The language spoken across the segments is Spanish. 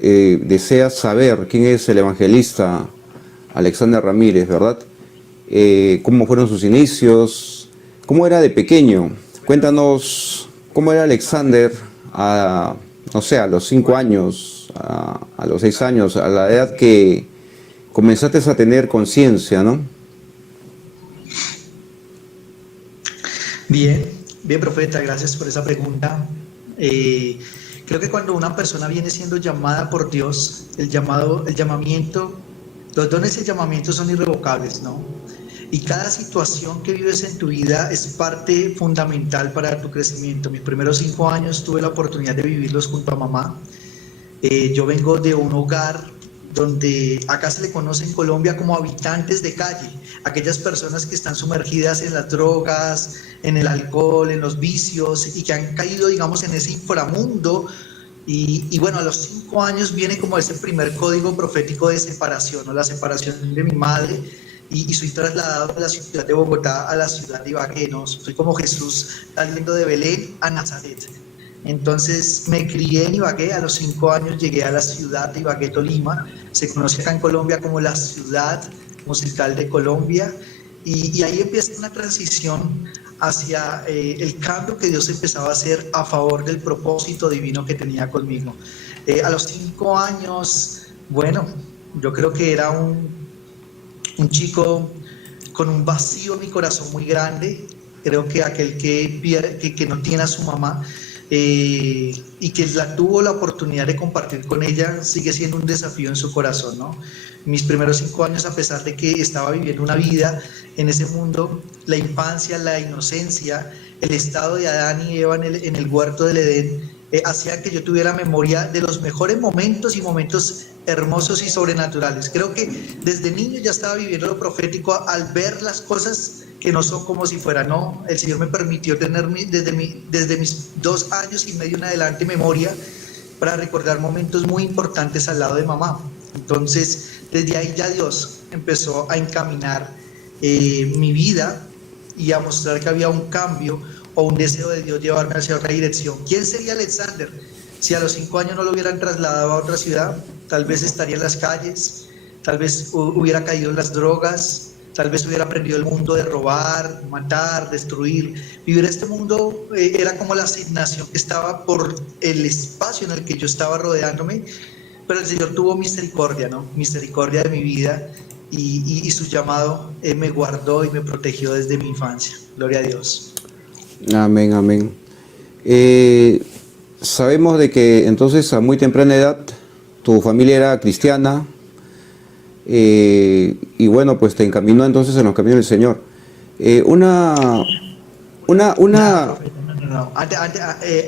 deseas saber quién es el evangelista Alexander Ramírez, ¿verdad? ¿Cómo fueron sus inicios? ¿Cómo era de pequeño? Cuéntanos cómo era Alexander a, no sé, a los 5 años, a los 6 años, a la edad que comenzaste a tener conciencia, ¿no? Bien, bien, profeta, gracias por esa pregunta. Creo que cuando una persona viene siendo llamada por Dios, el llamamiento, los dones y el llamamiento son irrevocables, ¿no? Y cada situación que vives en tu vida es parte fundamental para tu crecimiento. Mis primeros 5 años tuve la oportunidad de vivirlos junto a mamá. Yo vengo de un hogar donde acá se le conoce en Colombia como habitantes de calle, aquellas personas que están sumergidas en las drogas, en el alcohol, en los vicios y que han caído, digamos, en ese inframundo. Y bueno, a los 5 años viene como ese primer código profético de separación, ¿no? La separación de mi madre y soy trasladado de la ciudad de Bogotá a la ciudad de Ibagué, ¿no? Soy como Jesús saliendo de Belén a Nazaret. Entonces me crié en Ibagué, a los 5 años llegué a la ciudad de Ibagué, Tolima, se conoce acá en Colombia como la ciudad musical de Colombia, y ahí empieza una transición hacia el cambio que Dios empezaba a hacer a favor del propósito divino que tenía conmigo. A los 5 años, bueno, yo creo que era un chico con un vacío en mi corazón muy grande. Creo que aquel que no tiene a su mamá y que tuvo la oportunidad de compartir con ella sigue siendo un desafío en su corazón, ¿no? Mis primeros 5 años, a pesar de que estaba viviendo una vida en ese mundo, la infancia, la inocencia, el estado de Adán y Eva en el huerto del Edén, hacía que yo tuviera memoria de los mejores momentos y momentos hermosos y sobrenaturales. Creo que desde niño ya estaba viviendo lo profético al ver las cosas que no son como si fuera, no. El Señor me permitió tener desde mis 2 años y medio en adelante memoria para recordar momentos muy importantes al lado de mamá. Entonces, desde ahí ya Dios empezó a encaminar mi vida y a mostrar que había un cambio o un deseo de Dios llevarme hacia otra dirección. ¿Quién sería Alexander? Si a los 5 años no lo hubieran trasladado a otra ciudad, tal vez estaría en las calles, tal vez hubiera caído en las drogas, tal vez hubiera aprendido el mundo de robar, matar, destruir. Vivir este mundo era como la asignación que estaba por el espacio en el que yo estaba rodeándome, pero el Señor tuvo misericordia, ¿no? Misericordia de mi vida y su llamado me guardó y me protegió desde mi infancia. Gloria a Dios. Amén, amén. Sabemos de que entonces a muy temprana edad tu familia era cristiana, y bueno, pues te encaminó entonces en los caminos del Señor. Una... No.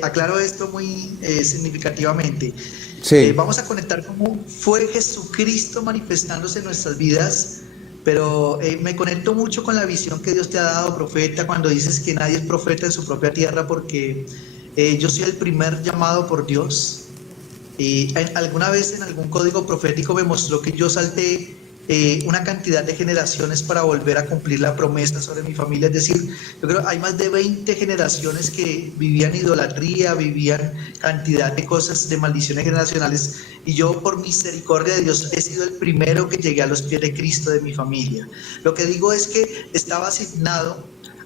Aclaro esto muy significativamente. Sí, Vamos a conectar cómo fue Jesucristo manifestándose en nuestras vidas, pero me conecto mucho con la visión que Dios te ha dado, profeta, cuando dices que nadie es profeta en su propia tierra, porque yo soy el primer llamado por Dios. Alguna vez en algún código profético me mostró que yo salté una cantidad de generaciones para volver a cumplir la promesa sobre mi familia. Es decir, yo creo que hay más de 20 generaciones que vivían idolatría, vivían cantidad de cosas, de maldiciones generacionales, y yo, por misericordia de Dios, he sido el primero que llegué a los pies de Cristo de mi familia. Lo que digo es que estaba asignado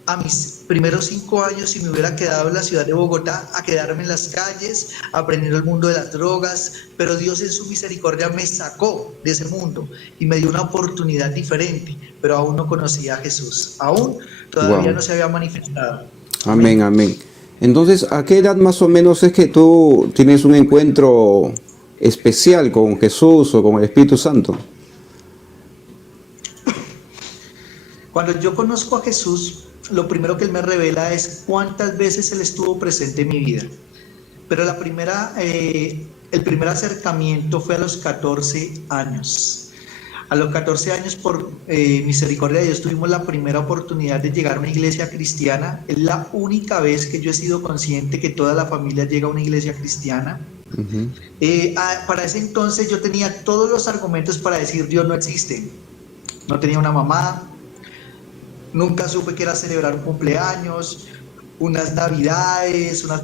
a mis primeros 5 años, si me hubiera quedado en la ciudad de Bogotá, a quedarme en las calles, aprendiendo el mundo de las drogas, pero Dios en su misericordia me sacó de ese mundo y me dio una oportunidad diferente, pero aún no conocía a Jesús, aún todavía wow. no se había manifestado. Amén, Amén. amén. Entonces, ¿a qué edad más o menos es que tú tienes un encuentro especial con Jesús o con el Espíritu Santo? Cuando yo conozco a Jesús, lo primero que Él me revela es cuántas veces Él estuvo presente en mi vida. Pero el primer acercamiento fue a los 14 años. A los 14 años, por misericordia de Dios, tuvimos la primera oportunidad de llegar a una iglesia cristiana. Es la única vez que yo he sido consciente que toda la familia llega a una iglesia cristiana. Ujú. Para ese entonces yo tenía todos los argumentos para decir Dios no existe. No tenía una mamá, nunca supe que era celebrar un cumpleaños, unas navidades, unas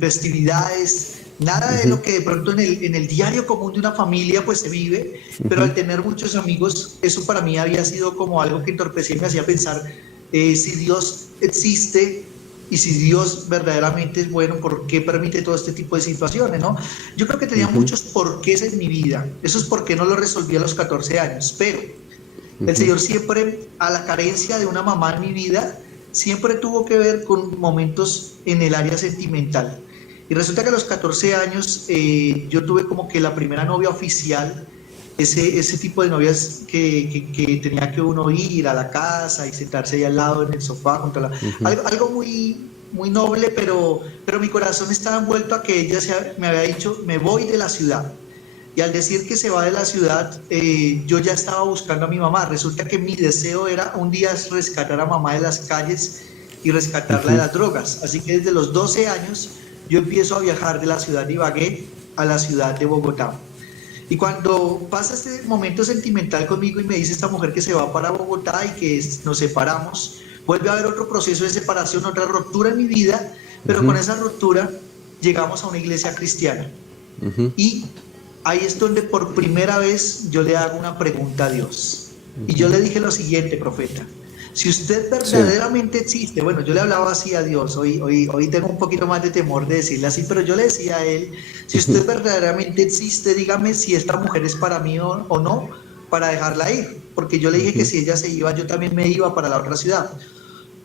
festividades, nada de lo que de pronto en el diario común de una familia pues se vive, pero al tener muchos amigos, eso para mí había sido como algo que entorpecía y me hacía pensar si Dios existe y si Dios verdaderamente es bueno, ¿por qué permite todo este tipo de situaciones, no? Yo creo que tenía muchos porqués en mi vida, esos por qué no lo resolví a los 14 años, pero el Señor siempre, a la carencia de una mamá en mi vida, siempre tuvo que ver con momentos en el área sentimental. Y resulta que a los 14 años yo tuve como que la primera novia oficial, ese tipo de novias que tenía que uno ir a la casa y sentarse ahí al lado en el sofá, algo muy, muy noble, pero mi corazón estaba envuelto a que ella me había dicho, me voy de la ciudad. Y al decir que se va de la ciudad, yo ya estaba buscando a mi mamá. Resulta que mi deseo era un día rescatar a mamá de las calles y rescatarla de las drogas. Así que desde los 12 años yo empiezo a viajar de la ciudad de Ibagué a la ciudad de Bogotá. Y cuando pasa este momento sentimental conmigo y me dice esta mujer que se va para Bogotá y que nos separamos, vuelve a haber otro proceso de separación, otra ruptura en mi vida, pero con esa ruptura llegamos a una iglesia cristiana. Y ahí es donde por primera vez yo le hago una pregunta a Dios. Y yo le dije lo siguiente, profeta. Si usted verdaderamente existe, bueno, yo le hablaba así a Dios, hoy tengo un poquito más de temor de decirle así, pero yo le decía a él, si usted verdaderamente existe, dígame si esta mujer es para mí o no, para dejarla ir. Porque yo le dije que si ella se iba, yo también me iba para la otra ciudad.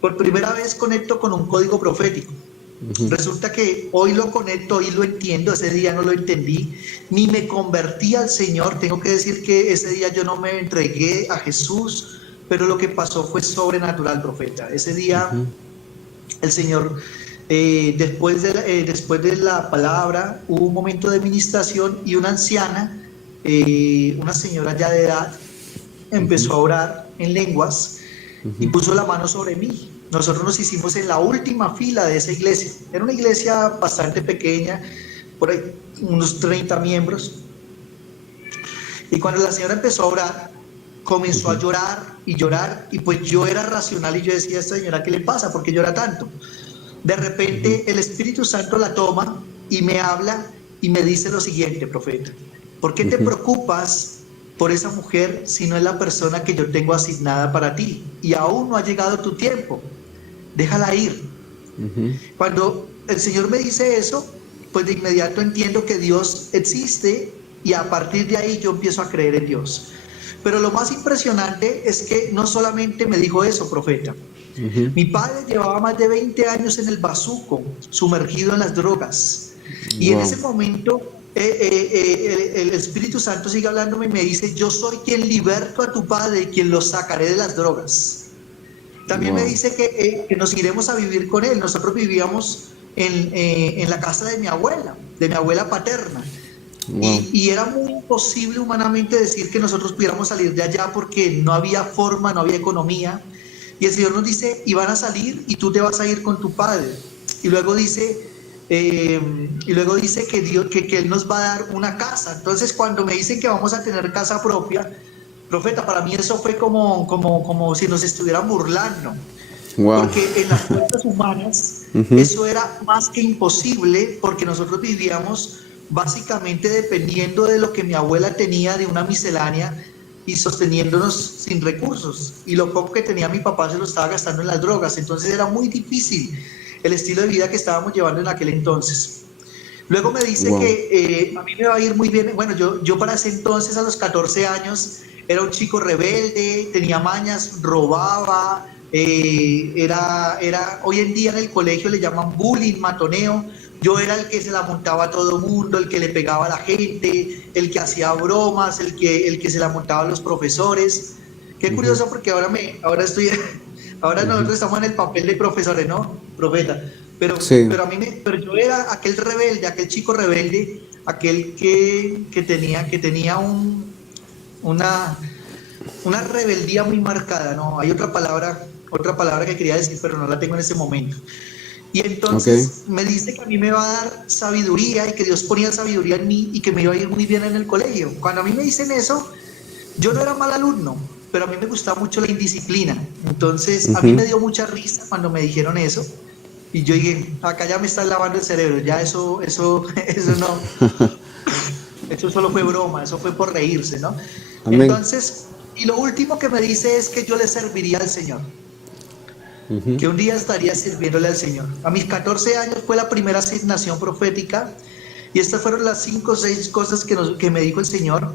Por primera vez conecto con un código profético. Resulta que hoy lo conecto, hoy lo entiendo, ese día no lo entendí, ni me convertí al Señor. Tengo que decir que ese día yo no me entregué a Jesús, pero lo que pasó fue sobrenatural, profeta. Ese día el Señor, después de la palabra, hubo un momento de ministración y una anciana, una señora ya de edad, empezó a orar en lenguas y puso la mano sobre mí. Nosotros nos hicimos en la última fila de esa iglesia. Era una iglesia bastante pequeña, por ahí unos 30 miembros. Y cuando la señora empezó a orar, comenzó a llorar, y pues yo era racional y yo decía, a esta señora, ¿qué le pasa? ¿Por qué llora tanto? De repente el Espíritu Santo la toma y me habla y me dice lo siguiente, profeta. ¿Por qué te preocupas por esa mujer si no es la persona que yo tengo asignada para ti? Y aún no ha llegado tu tiempo. Déjala ir. Cuando el Señor me dice eso, pues de inmediato entiendo que Dios existe y a partir de ahí yo empiezo a creer en Dios. Pero lo más impresionante es que no solamente me dijo eso, profeta. Mi padre llevaba más de 20 años en el bazuco, sumergido en las drogas. Y en ese momento el Espíritu Santo sigue hablándome y me dice, yo soy quien liberto a tu padre y quien lo sacaré de las drogas. También me dice que nos iremos a vivir con él. Nosotros vivíamos en la casa de mi abuela paterna. Y era muy imposible humanamente decir que nosotros pudiéramos salir de allá porque no había forma, no había economía. Y el Señor nos dice, y van a salir y tú te vas a ir con tu padre. Y luego dice que Dios, que Él nos va a dar una casa. Entonces cuando me dicen que vamos a tener casa propia, profeta, para mí eso fue como si nos estuvieran burlando. Porque en las fuerzas humanas eso era más que imposible, porque nosotros vivíamos básicamente dependiendo de lo que mi abuela tenía de una miscelánea y sosteniéndonos sin recursos, y lo poco que tenía mi papá se lo estaba gastando en las drogas. Entonces era muy difícil el estilo de vida que estábamos llevando en aquel entonces. Luego me dice que a mí me va a ir muy bien. Bueno, yo para ese entonces, a los 14 años, era un chico rebelde, tenía mañas, robaba, hoy en día en el colegio le llaman bullying, matoneo. Yo era el que se la montaba a todo mundo, el que le pegaba a la gente, el que hacía bromas, el que se la montaba a los profesores. Qué curioso, porque ahora nosotros estamos en el papel de profesores, ¿no, profeta? Pero yo era aquel rebelde, aquel chico rebelde, aquel que tenía una rebeldía muy marcada, ¿no? Hay otra palabra que quería decir, pero no la tengo en ese momento. Y entonces me dice que a mí me va a dar sabiduría y que Dios ponía sabiduría en mí y que me iba a ir muy bien en el colegio. Cuando a mí me dicen eso, yo no era mal alumno, pero a mí me gustaba mucho la indisciplina. Entonces, a mí Ujú. me dio mucha risa cuando me dijeron eso. Y yo dije, acá ya me están lavando el cerebro, ya eso no, eso solo fue broma, eso fue por reírse, ¿no? Amén. Entonces, y lo último que me dice es que yo le serviría al Señor, Ujú. que un día estaría sirviéndole al Señor. A mis 14 años fue la primera asignación profética y estas fueron las 5 o 6 cosas que me dijo el Señor.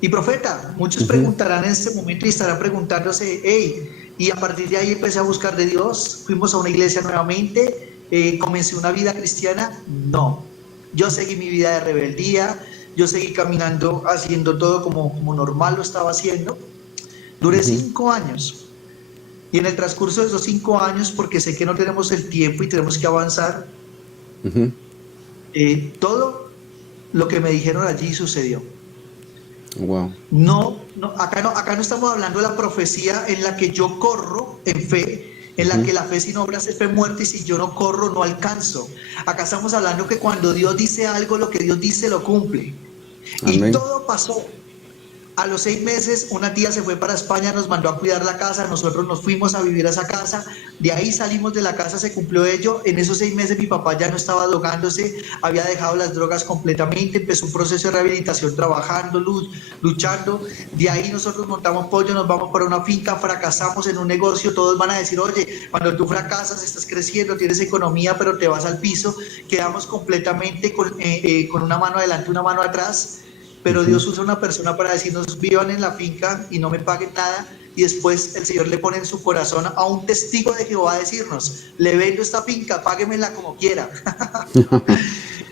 Y profeta, muchos Ujú. preguntarán en este momento y estarán preguntándose, hey, y a partir de ahí empecé a buscar de Dios, fuimos a una iglesia nuevamente, comencé una vida cristiana. No, yo seguí mi vida de rebeldía, yo seguí caminando, haciendo todo como normal lo estaba haciendo. Duré Ujú. 5 años y en el transcurso de esos 5 años, porque sé que no tenemos el tiempo y tenemos que avanzar, Ujú. todo lo que me dijeron allí sucedió. Wow. No, no, acá no estamos hablando de la profecía en la que yo corro en fe, en la Ujú. que la fe sin obras es fe muerta y si yo no corro no alcanzo. Acá estamos hablando que cuando Dios dice algo, lo que Dios dice lo cumple. Y Amén. todo pasó. A los 6 meses, una tía se fue para España, nos mandó a cuidar la casa, nosotros nos fuimos a vivir a esa casa, de ahí salimos de la casa, se cumplió ello. En esos 6 meses mi papá ya no estaba drogándose, había dejado las drogas completamente, empezó un proceso de rehabilitación trabajando, luchando. De ahí nosotros montamos pollo, nos vamos para una finca, fracasamos en un negocio, todos van a decir, oye, cuando tú fracasas, estás creciendo, tienes economía, pero te vas al piso. Quedamos completamente con una mano adelante, una mano atrás, pero Ujú. Dios usa una persona para decirnos, vivan en la finca y no me paguen nada, y después el Señor le pone en su corazón a un testigo de Jehová a decirnos, le vendo esta finca, páguemela como quiera.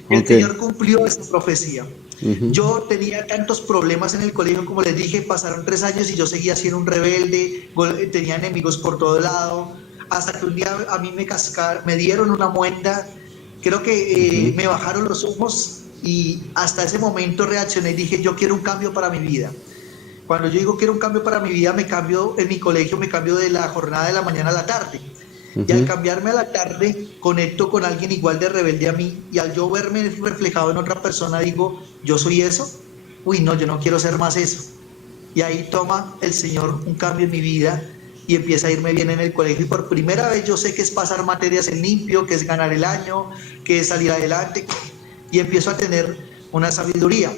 El Ok. Señor cumplió esa profecía. Ujú. Yo tenía tantos problemas en el colegio, como les dije, pasaron 3 años y yo seguía siendo un rebelde, tenía enemigos por todo lado, hasta que un día a mí me dieron una muenda, creo que Ujú. me bajaron los humos y hasta ese momento reaccioné y dije, yo quiero un cambio para mi vida. Cuando yo digo quiero un cambio para mi vida, me cambio en mi colegio, me cambio de la jornada de la mañana a la tarde. Y al Ujú. cambiarme a la tarde, conecto con alguien igual de rebelde a mí. Y al yo verme reflejado en otra persona, digo, ¿yo soy eso? Uy, no, yo no quiero ser más eso. Y ahí toma el Señor un cambio en mi vida y empieza a irme bien en el colegio. Y por primera vez yo sé que es pasar materias en limpio, que es ganar el año, que es salir adelante. Y empiezo a tener una sabiduría.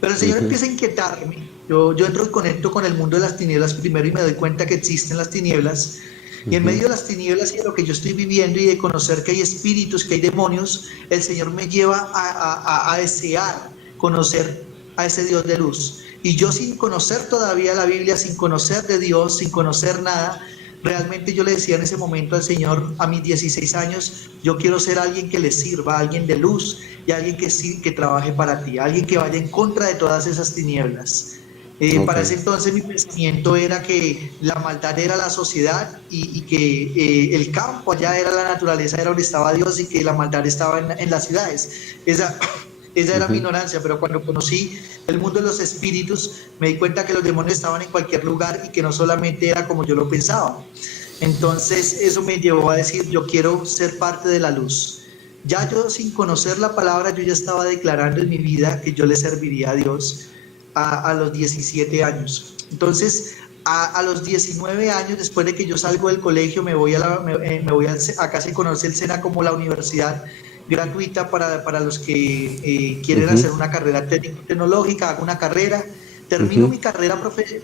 Pero el Señor Ujú. empieza a inquietarme. Yo entro y conecto con el mundo de las tinieblas primero y me doy cuenta que existen las tinieblas. Y en Ujú. medio de las tinieblas y de lo que yo estoy viviendo y de conocer que hay espíritus, que hay demonios, el Señor me lleva a desear conocer a ese Dios de luz. Y yo sin conocer todavía la Biblia, sin conocer de Dios, sin conocer nada, realmente yo le decía en ese momento al Señor, a mis 16 años, yo quiero ser alguien que le sirva, alguien de luz y alguien que sí, que trabaje para ti, alguien que vaya en contra de todas esas tinieblas. Ok. Para ese entonces mi pensamiento era que la maldad era la sociedad y que el campo allá era la naturaleza, era donde estaba Dios y que la maldad estaba en las ciudades. Esa era mi Ujú. ignorancia, pero cuando conocí el mundo de los espíritus, me di cuenta que los demonios estaban en cualquier lugar y que no solamente era como yo lo pensaba. Entonces eso me llevó a decir, yo quiero ser parte de la luz. Ya yo sin conocer la palabra, yo ya estaba declarando en mi vida que yo le serviría a Dios a los 17 años. Entonces, a los 19 años, después de que yo salgo del colegio, me voy acá se conoce el SENA como la universidad gratuita para los que quieren Ujú. hacer una carrera técnico-tecnológica, hago una carrera, termino Ujú.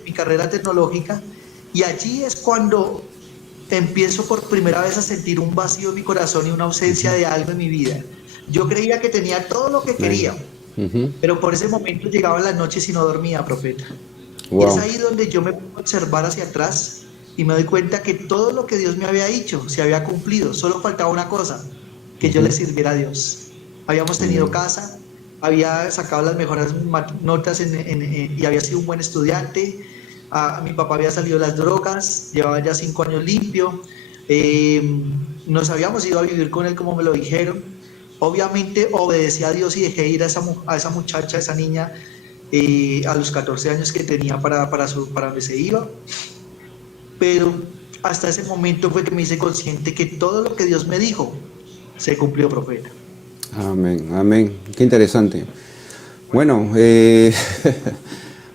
mi carrera tecnológica y allí es cuando empiezo por primera vez a sentir un vacío en mi corazón y una ausencia Ujú. de algo en mi vida. Yo creía que tenía todo lo que Amén. quería, Ujú. pero por ese momento llegaban las noches y no dormía, profeta. Y es Wow. ahí donde yo me pongo a observar hacia atrás y me doy cuenta que todo lo que Dios me había dicho se había cumplido. Solo faltaba una cosa, que yo le Ujú. sirviera a Dios. Habíamos tenido Amén. casa, había sacado las mejores notas y había sido un buen estudiante. Mi papá había salido de las drogas, llevaba ya 5 años limpio. Eh, Nos habíamos ido a vivir con él como me lo dijeron. Obviamente obedecí a Dios y dejé ir a esa muchacha, a esa niña, a los 14 años que tenía para donde se iba, pero hasta ese momento fue que me hice consciente que todo lo que Dios me dijo se cumplió, profeta. Amén. Amén. Qué interesante. Bueno,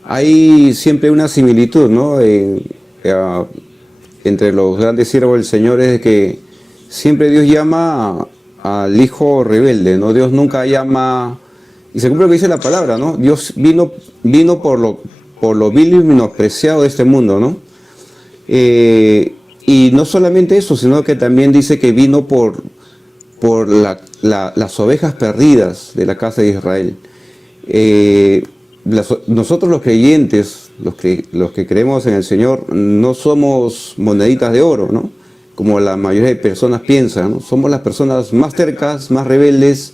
hay siempre una similitud, ¿no? Entre los grandes siervos del Señor es que siempre Dios llama al hijo rebelde, ¿no? Dios nunca llama, y se cumple lo que dice la palabra, ¿no? Dios vino por lo vil y menospreciado de este mundo, ¿no? Y no solamente eso, sino que también dice que vino por las ovejas perdidas de la casa de Israel. Nosotros los creyentes, los que creemos en el Señor, no somos moneditas de oro, ¿no? Como la mayoría de personas piensan, ¿no? Somos las personas más tercas, más rebeldes,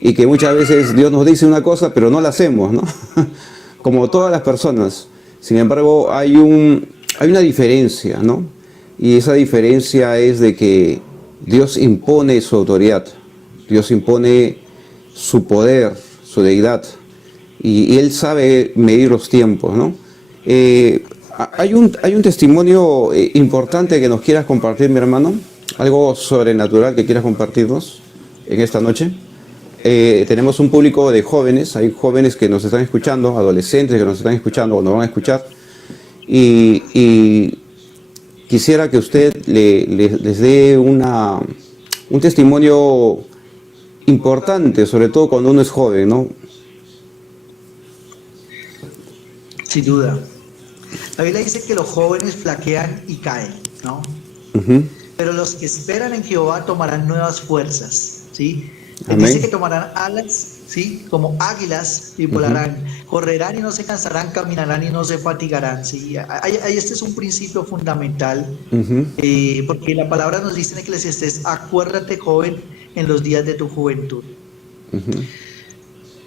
y que muchas veces Dios nos dice una cosa, pero no la hacemos, ¿no? Como todas las personas. Sin embargo, hay una diferencia, ¿no? Y esa diferencia es de que Dios impone su autoridad, Dios impone su poder, su deidad, y Él sabe medir los tiempos, ¿no? Hay un testimonio importante que nos quieras compartir, mi hermano, algo sobrenatural que quieras compartirnos en esta noche. Tenemos un público de jóvenes, hay jóvenes que nos están escuchando, adolescentes que nos están escuchando o nos van a escuchar, y quisiera que usted les dé un testimonio importante, sobre todo cuando uno es joven, ¿no? Sin duda. La Biblia dice que los jóvenes flaquean y caen, ¿no? Uh-huh. Pero los que esperan en Jehová tomarán nuevas fuerzas, ¿sí? Amén. Dice que tomarán alas, ¿sí? Como águilas y volarán, correrán y no se cansarán, caminarán y no se fatigarán, ¿sí? Este es un principio fundamental, porque la palabra nos dice en Eclesiastés: acuérdate, joven, en los días de tu juventud.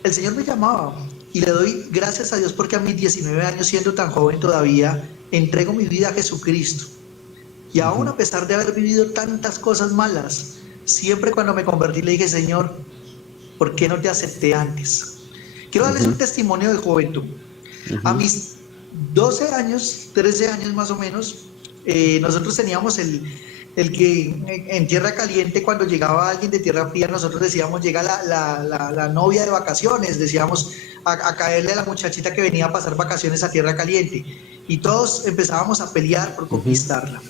El Señor me llamaba, y le doy gracias a Dios porque a mis 19 años, siendo tan joven todavía, entrego mi vida a Jesucristo. Y aún a pesar de haber vivido tantas cosas malas, siempre cuando me convertí le dije: Señor, ¿por qué no te acepté antes? Quiero darles un testimonio de juventud. A mis 12 años, 13 años más o menos, nosotros teníamos el que en Tierra Caliente, cuando llegaba alguien de Tierra Fría, nosotros decíamos: llega la novia de vacaciones, decíamos, a caerle a la muchachita que venía a pasar vacaciones a Tierra Caliente, y todos empezábamos a pelear por conquistarla.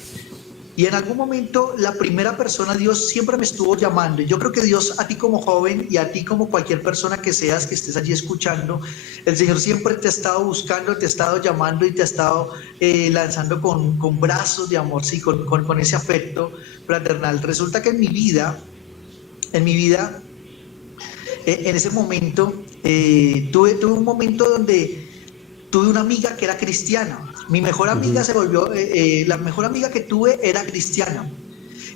Y en algún momento la primera persona, Dios siempre me estuvo llamando, y yo creo que Dios, a ti como joven y a ti como cualquier persona que seas, que estés allí escuchando, el Señor siempre te ha estado buscando, te ha estado llamando y te ha estado lanzando con brazos de amor, sí, con ese afecto fraternal. Resulta que en mi vida, en ese momento, tuve un momento donde tuve una amiga que era cristiana. Mi mejor amiga se volvió, la mejor amiga que tuve era cristiana.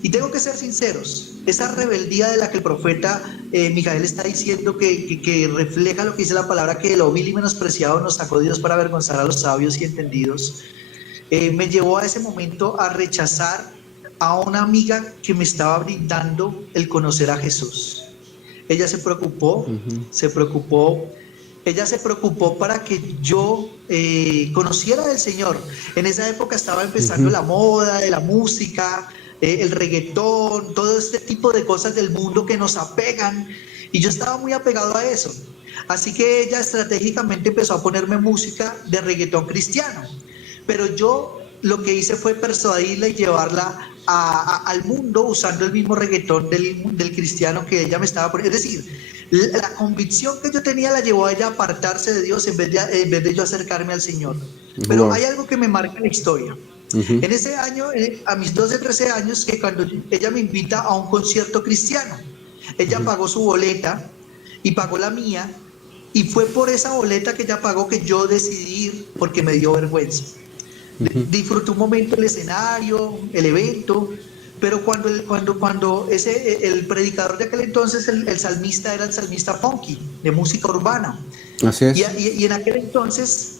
Y tengo que ser sinceros, esa rebeldía de la que el profeta Micael está diciendo que refleja lo que dice la palabra, que de lo vil y menospreciado nos sacó Dios para avergonzar a los sabios y entendidos, me llevó a ese momento a rechazar a una amiga que me estaba brindando el conocer a Jesús. Ella se preocupó, ella se preocupó para que yo conociera del Señor. En esa época estaba empezando la moda de la música, el reggaetón, todo este tipo de cosas del mundo que nos apegan, y yo estaba muy apegado a eso. Así que ella estratégicamente empezó a ponerme música de reggaetón cristiano, pero yo lo que hice fue persuadirla y llevarla al mundo usando el mismo reggaetón del cristiano que ella me estaba poniendo. Es decir, la convicción que yo tenía la llevó a ella a apartarse de Dios en vez de yo acercarme al Señor. Pero hay algo que me marca la historia. En ese año, a mis 12, 13 años, que cuando ella me invita a un concierto cristiano, ella pagó su boleta y pagó la mía, y fue por esa boleta que ella pagó que yo decidí ir, porque me dio vergüenza. Disfruté un momento el escenario, el evento, pero cuando el predicador de aquel entonces, el salmista, era el salmista funky, de música urbana. Así es. Y en aquel entonces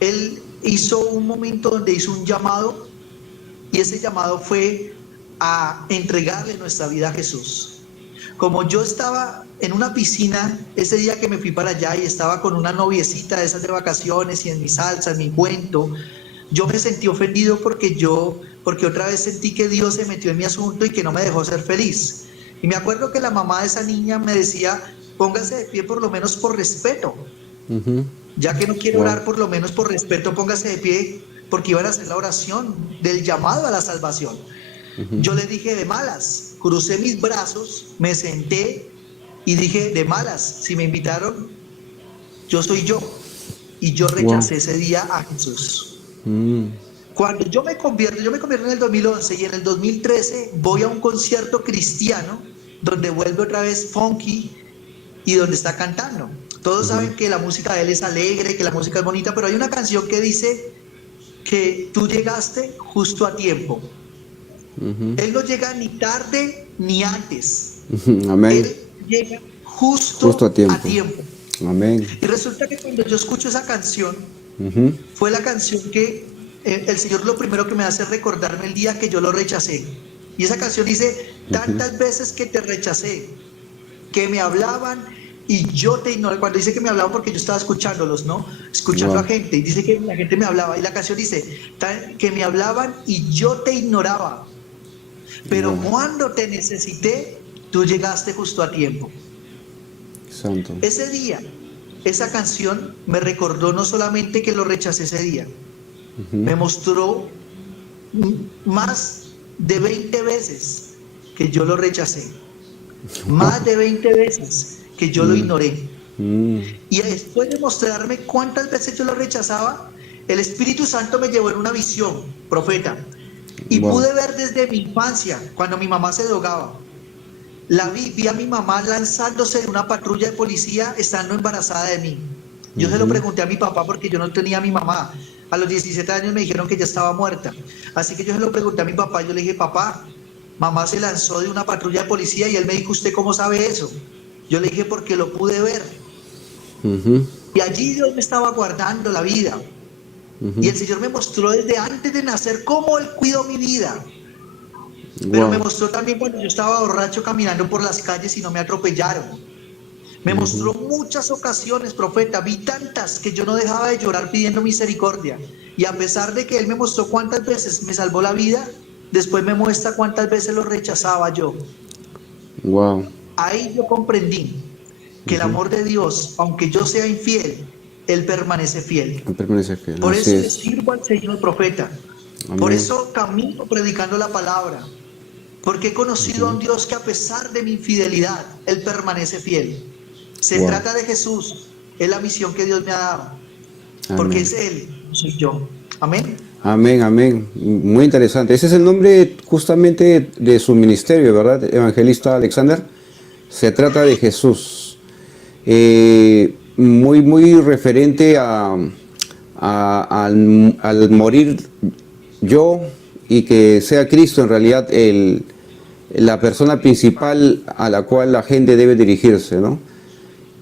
él hizo un momento donde hizo un llamado, y ese llamado fue a entregarle nuestra vida a Jesús. Como yo estaba en una piscina ese día que me fui para allá, y estaba con una noviecita de esas de vacaciones, y en mi salsa, en mi cuento, yo me sentí ofendido porque otra vez sentí que Dios se metió en mi asunto y que no me dejó ser feliz. Y me acuerdo que la mamá de esa niña me decía: póngase de pie por lo menos por respeto. Ya que no quiere Wow. orar, por lo menos por respeto, póngase de pie, porque iban a hacer la oración del llamado a la salvación. Yo le dije de malas, crucé mis brazos, me senté y dije de malas, si me invitaron, yo soy yo. Y yo Wow. rechacé ese día a Jesús. Mm. Cuando yo me convierto en el 2011 y en el 2013 voy a un concierto cristiano donde vuelve otra vez Funky y donde está cantando. Todos saben que la música de él es alegre, que la música es bonita, pero hay una canción que dice que tú llegaste justo a tiempo. Él no llega ni tarde ni antes. Amén. Él llega Justo a justo a tiempo. tiempo. Amén. Y resulta que cuando yo escucho esa canción, Ujú. fue la canción que el Señor lo primero que me hace recordarme el día que yo lo rechacé. Y esa canción dice, tantas veces que te rechacé, que me hablaban y yo te ignoré. Cuando dice que me hablaban porque yo estaba escuchándolos, ¿no? Escuchando a Wow. gente. Y dice que la gente me hablaba. Y la canción dice, que me hablaban y yo te ignoraba. Pero Wow. cuando te necesité, tú llegaste justo a tiempo. Santo. Ese día, esa canción me recordó no solamente que lo rechacé ese día, me mostró más de 20 veces que yo lo rechacé, más de 20 veces que yo lo ignoré. Mm. Y después de mostrarme cuántas veces yo lo rechazaba, el Espíritu Santo me llevó en una visión, profeta, y Wow. pude ver desde mi infancia, cuando mi mamá se drogaba. Vi a mi mamá lanzándose de una patrulla de policía estando embarazada de mí. Yo se lo pregunté a mi papá porque yo no tenía a mi mamá. A los 17 años me dijeron que ya estaba muerta. Así que yo se lo pregunté a mi papá. Yo le dije, papá, mamá se lanzó de una patrulla de policía, y él me dijo, ¿usted cómo sabe eso? Yo le dije, porque lo pude ver. Ujú. Y allí Dios me estaba guardando la vida. Y el Señor me mostró desde antes de nacer cómo Él cuidó mi vida. Pero me Wow. mostró también cuando yo estaba borracho caminando por las calles y no me atropellaron. Me mostró muchas ocasiones, profeta, vi tantas que yo no dejaba de llorar pidiendo misericordia. Y a pesar de que Él me mostró cuántas veces me salvó la vida, después me muestra cuántas veces lo rechazaba yo. Wow. Ahí yo comprendí que el amor de Dios, aunque yo sea infiel, Él permanece fiel. Permanece fiel. Por Así eso le es. sirvo al Señor, profeta. Por Amén. eso camino predicando la palabra. Porque he conocido a un Dios que a pesar de mi infidelidad, Él permanece fiel. Se Wow. trata de Jesús, es la misión que Dios me ha dado. Porque Amén. es Él, no soy yo. Amén. Amén, amén. Muy interesante. Ese es el nombre justamente de su ministerio, ¿verdad, Evangelista Alexander? Se trata de Jesús. Muy referente al morir yo y que sea Cristo en realidad la persona principal a la cual la gente debe dirigirse, ¿no?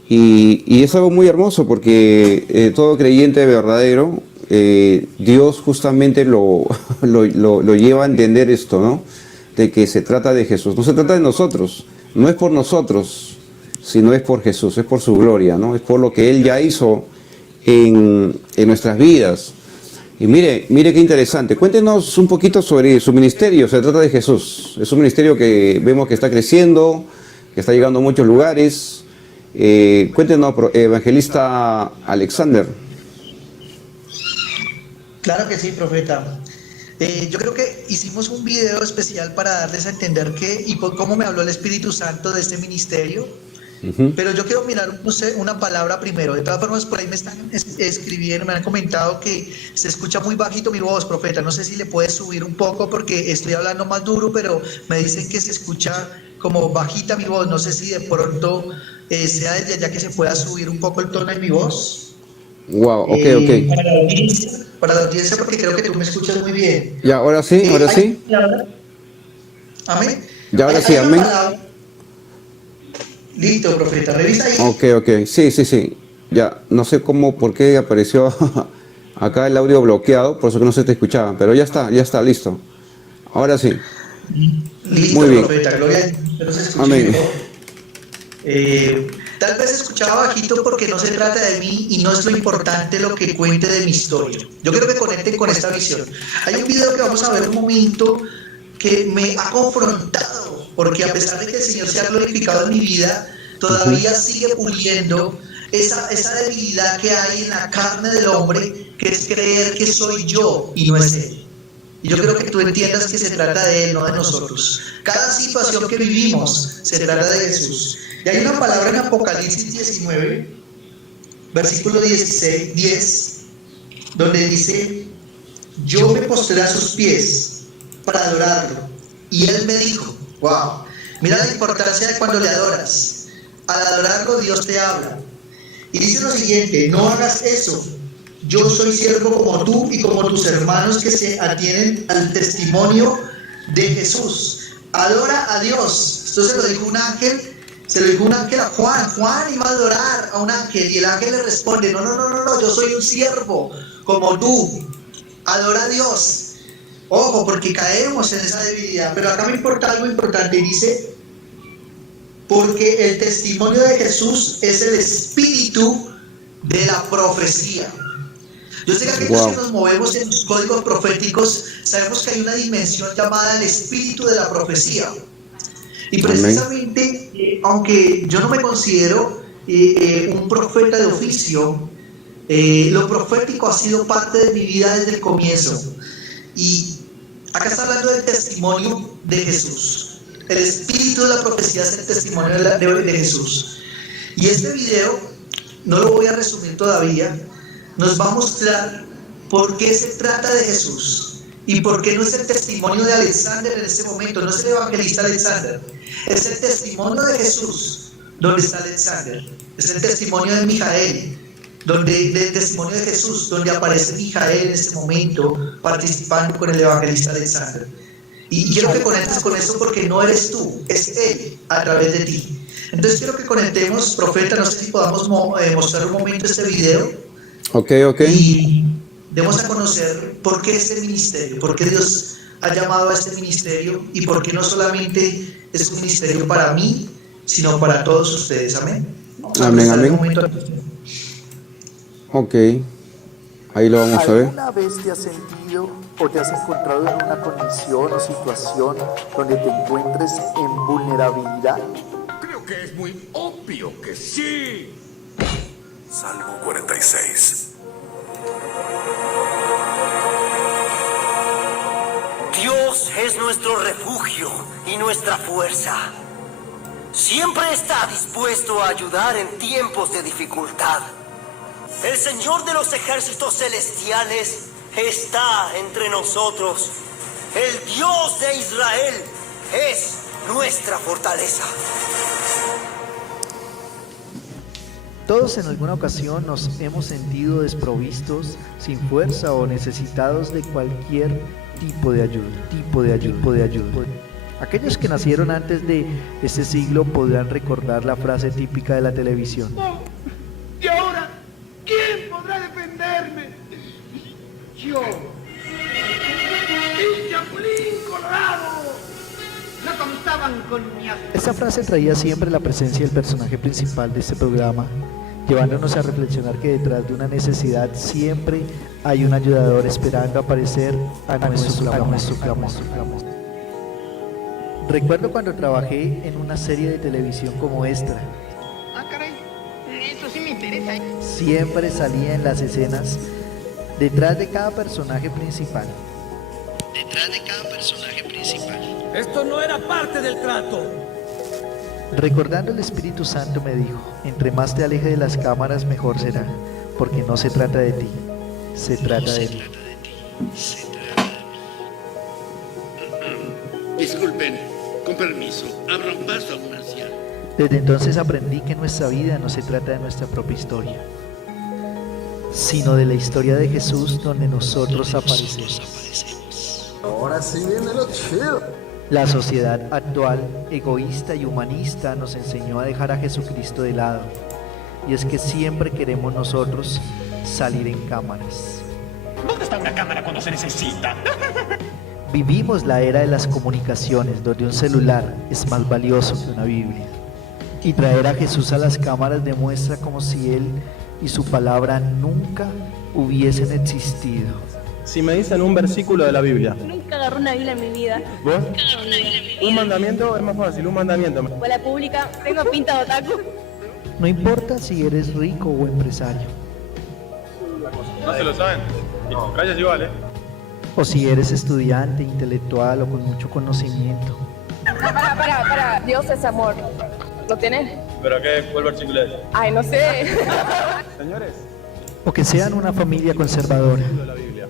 Y es algo muy hermoso porque todo creyente verdadero, Dios justamente lo lleva a entender esto, ¿no? De que se trata de Jesús. No se trata de nosotros, no es por nosotros, sino es por Jesús, es por su gloria, ¿no? Es por lo que Él ya hizo en nuestras vidas. Y mire qué interesante. Cuéntenos un poquito sobre su ministerio. Se trata de Jesús. Es un ministerio que vemos que está creciendo, que está llegando a muchos lugares. Cuéntenos, Evangelista Alexander. Claro que sí, profeta. Yo creo que hicimos un video especial para darles a entender y por cómo me habló el Espíritu Santo de este ministerio. Pero yo quiero mirar, no sé, una palabra primero. De todas formas, por ahí me están escribiendo, me han comentado que se escucha muy bajito mi voz, profeta. No sé si le puedes subir un poco porque estoy hablando más duro, pero me dicen que se escucha como bajita mi voz. No sé si de pronto sea desde allá que se pueda subir un poco el tono de mi voz. Wow, ok. Para la audiencia, porque creo que tú me escuchas muy bien. Ya, ahora sí, ahora sí. Amén. Ya, ahora sí, Hay una amén. palabra. Listo, profeta, revisa ahí. Ok. Sí. Ya, no sé por qué apareció acá el audio bloqueado, por eso que no se te escuchaba, pero ya está, listo. Ahora sí. Listo, Muy bien. profeta, gloria a Dios, pero se escuche Amén. mejor. Tal vez escuchaba bajito porque no se trata de mí y no es lo importante lo que cuente de mi historia. Yo quiero que conecten con esta visión. Hay un video que vamos a ver un momento que me ha confrontado, porque a pesar de que el Señor se ha glorificado en mi vida, todavía sigue puliendo esa debilidad que hay en la carne del hombre, que es creer que soy yo y no es Él. Y yo creo que tú entiendas que se trata de Él, no de nosotros. Cada situación que vivimos se trata de Jesús. Y hay una palabra en Apocalipsis 19, versículo 10, donde dice: yo me postré a sus pies para adorarlo. Y Él me dijo, wow, mira la importancia de cuando le adoras. Al adorarlo, Dios te habla. Y dice lo siguiente: no hagas eso. Yo soy siervo como tú y como tus hermanos que se atienen al testimonio de Jesús. Adora a Dios. Esto se lo dijo un ángel. Se lo dijo un ángel a Juan. Juan iba a adorar a un ángel y el ángel le responde: no, yo soy un siervo como tú. Adora a Dios. Ojo, porque caemos en esa debilidad. Pero acá me importa algo importante. Dice: porque el testimonio de Jesús es el espíritu de la profecía. Yo sé que aquellos que nos movemos en los códigos proféticos sabemos que hay una dimensión llamada el espíritu de la profecía. Y precisamente, aunque yo no me considero un profeta de oficio, lo profético ha sido parte de mi vida desde el comienzo. Y acá está hablando del testimonio de Jesús. El espíritu de la profecía es el testimonio de Jesús. Y este video, no lo voy a resumir todavía, nos va a mostrar por qué se trata de Jesús y por qué no es el testimonio de Alexander en este momento, no es el evangelista Alexander, es el testimonio de Jesús donde está Alexander, es el testimonio de Mijael, del testimonio de Jesús, donde aparece Mijael en este momento participando con el evangelista Alexander. Y quiero que conectes con eso porque no eres tú, es Él a través de ti. Entonces quiero que conectemos, profeta, no sé si podamos mostrar un momento este video. Ok. Y demos a conocer por qué este ministerio, por qué Dios ha llamado a este ministerio y por qué no solamente es un ministerio para mí, sino para todos ustedes. Amén. Amén. Ok, ahí lo vamos a ver. ¿Alguna vez te has sentido o te has encontrado en una condición o situación donde te encuentres en vulnerabilidad? Creo que es muy obvio que sí. Salmo 46. Dios es nuestro refugio y nuestra fuerza. Siempre está dispuesto a ayudar en tiempos de dificultad. El Señor de los ejércitos celestiales está entre nosotros. El Dios de Israel es nuestra fortaleza. Todos en alguna ocasión nos hemos sentido desprovistos, sin fuerza o necesitados de cualquier tipo de ayuda. Aquellos que nacieron antes de este siglo podrán recordar la frase típica de la televisión. ¿Y ahora quién podrá defenderme? Yo. El Chapulín Colorado. No contaban con mi astucia. Esta frase traía siempre la presencia del personaje principal de este programa, llevándonos a reflexionar que detrás de una necesidad siempre hay un ayudador esperando aparecer a nuestro clamor. Recuerdo cuando trabajé en una serie de televisión como esta. Ah, caray, eso sí me interesa. Siempre salía en las escenas detrás de cada personaje principal. Esto no era parte del trato. Recordando, el Espíritu Santo me dijo: entre más te aleje de las cámaras, mejor será, porque no se trata de ti, se trata de mí. Disculpen, con permiso, abra un paso a un anciano. Desde entonces aprendí que nuestra vida no se trata de nuestra propia historia, sino de la historia de Jesús, donde nosotros aparecemos. Ahora sí viene lo chido. La sociedad actual, egoísta y humanista, nos enseñó a dejar a Jesucristo de lado. Y es que siempre queremos nosotros salir en cámaras. ¿Dónde está una cámara cuando se necesita? Vivimos la era de las comunicaciones, donde un celular es más valioso que una Biblia. Y traer a Jesús a las cámaras demuestra como si Él y su palabra nunca hubiesen existido. Si me dicen un versículo de la Biblia. Nunca agarré una Biblia en mi vida. ¿Vos? Un mandamiento es más fácil, un mandamiento. Escuela pública, tengo pinta de otaku. No importa si eres rico o empresario, No se lo saben. Calles igual, o si eres estudiante, intelectual o con mucho conocimiento, Para, Dios es amor. ¿Lo tienes? ¿Pero qué fue el versículo ese? Ay, no sé. Señores. o que sean una familia conservadora. De la Biblia.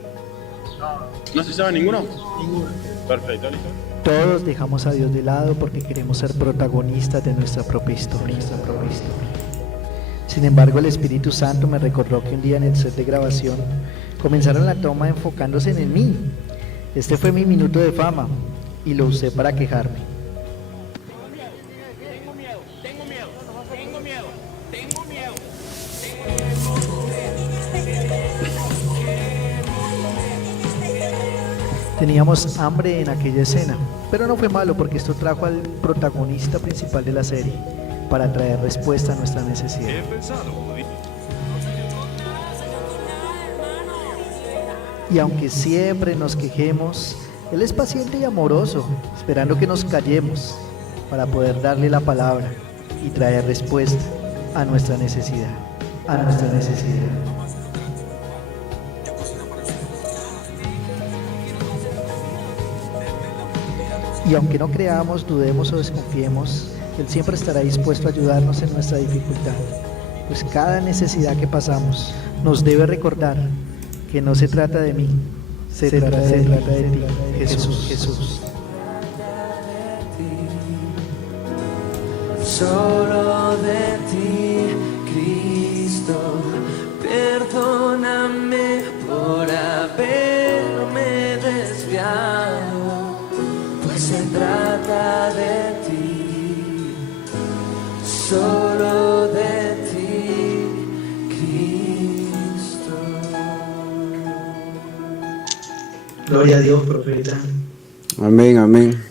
¿No se sabe ninguno? Ninguno. Perfecto, listo. Todos dejamos a Dios de lado porque queremos ser protagonistas de nuestra propia historia. Sin embargo, el Espíritu Santo me recordó que un día en el set de grabación comenzaron la toma enfocándose en mí. Este fue mi minuto de fama y lo usé para quejarme. Teníamos hambre en aquella escena, pero no fue malo porque esto trajo al protagonista principal de la serie para traer respuesta a nuestra necesidad. Y aunque siempre nos quejemos, Él es paciente y amoroso, esperando que nos callemos para poder darle la palabra y traer respuesta a nuestra necesidad, Y aunque no creamos, dudemos o desconfiemos, Él siempre estará dispuesto a ayudarnos en nuestra dificultad, pues cada necesidad que pasamos nos debe recordar que no se trata de mí, se trata de ti, Jesús. Solo de ti, Cristo, perdóname por haberme desviado, pues se trata de ti, solo de ti, Cristo. Gloria a Dios, profeta. Amén, amén.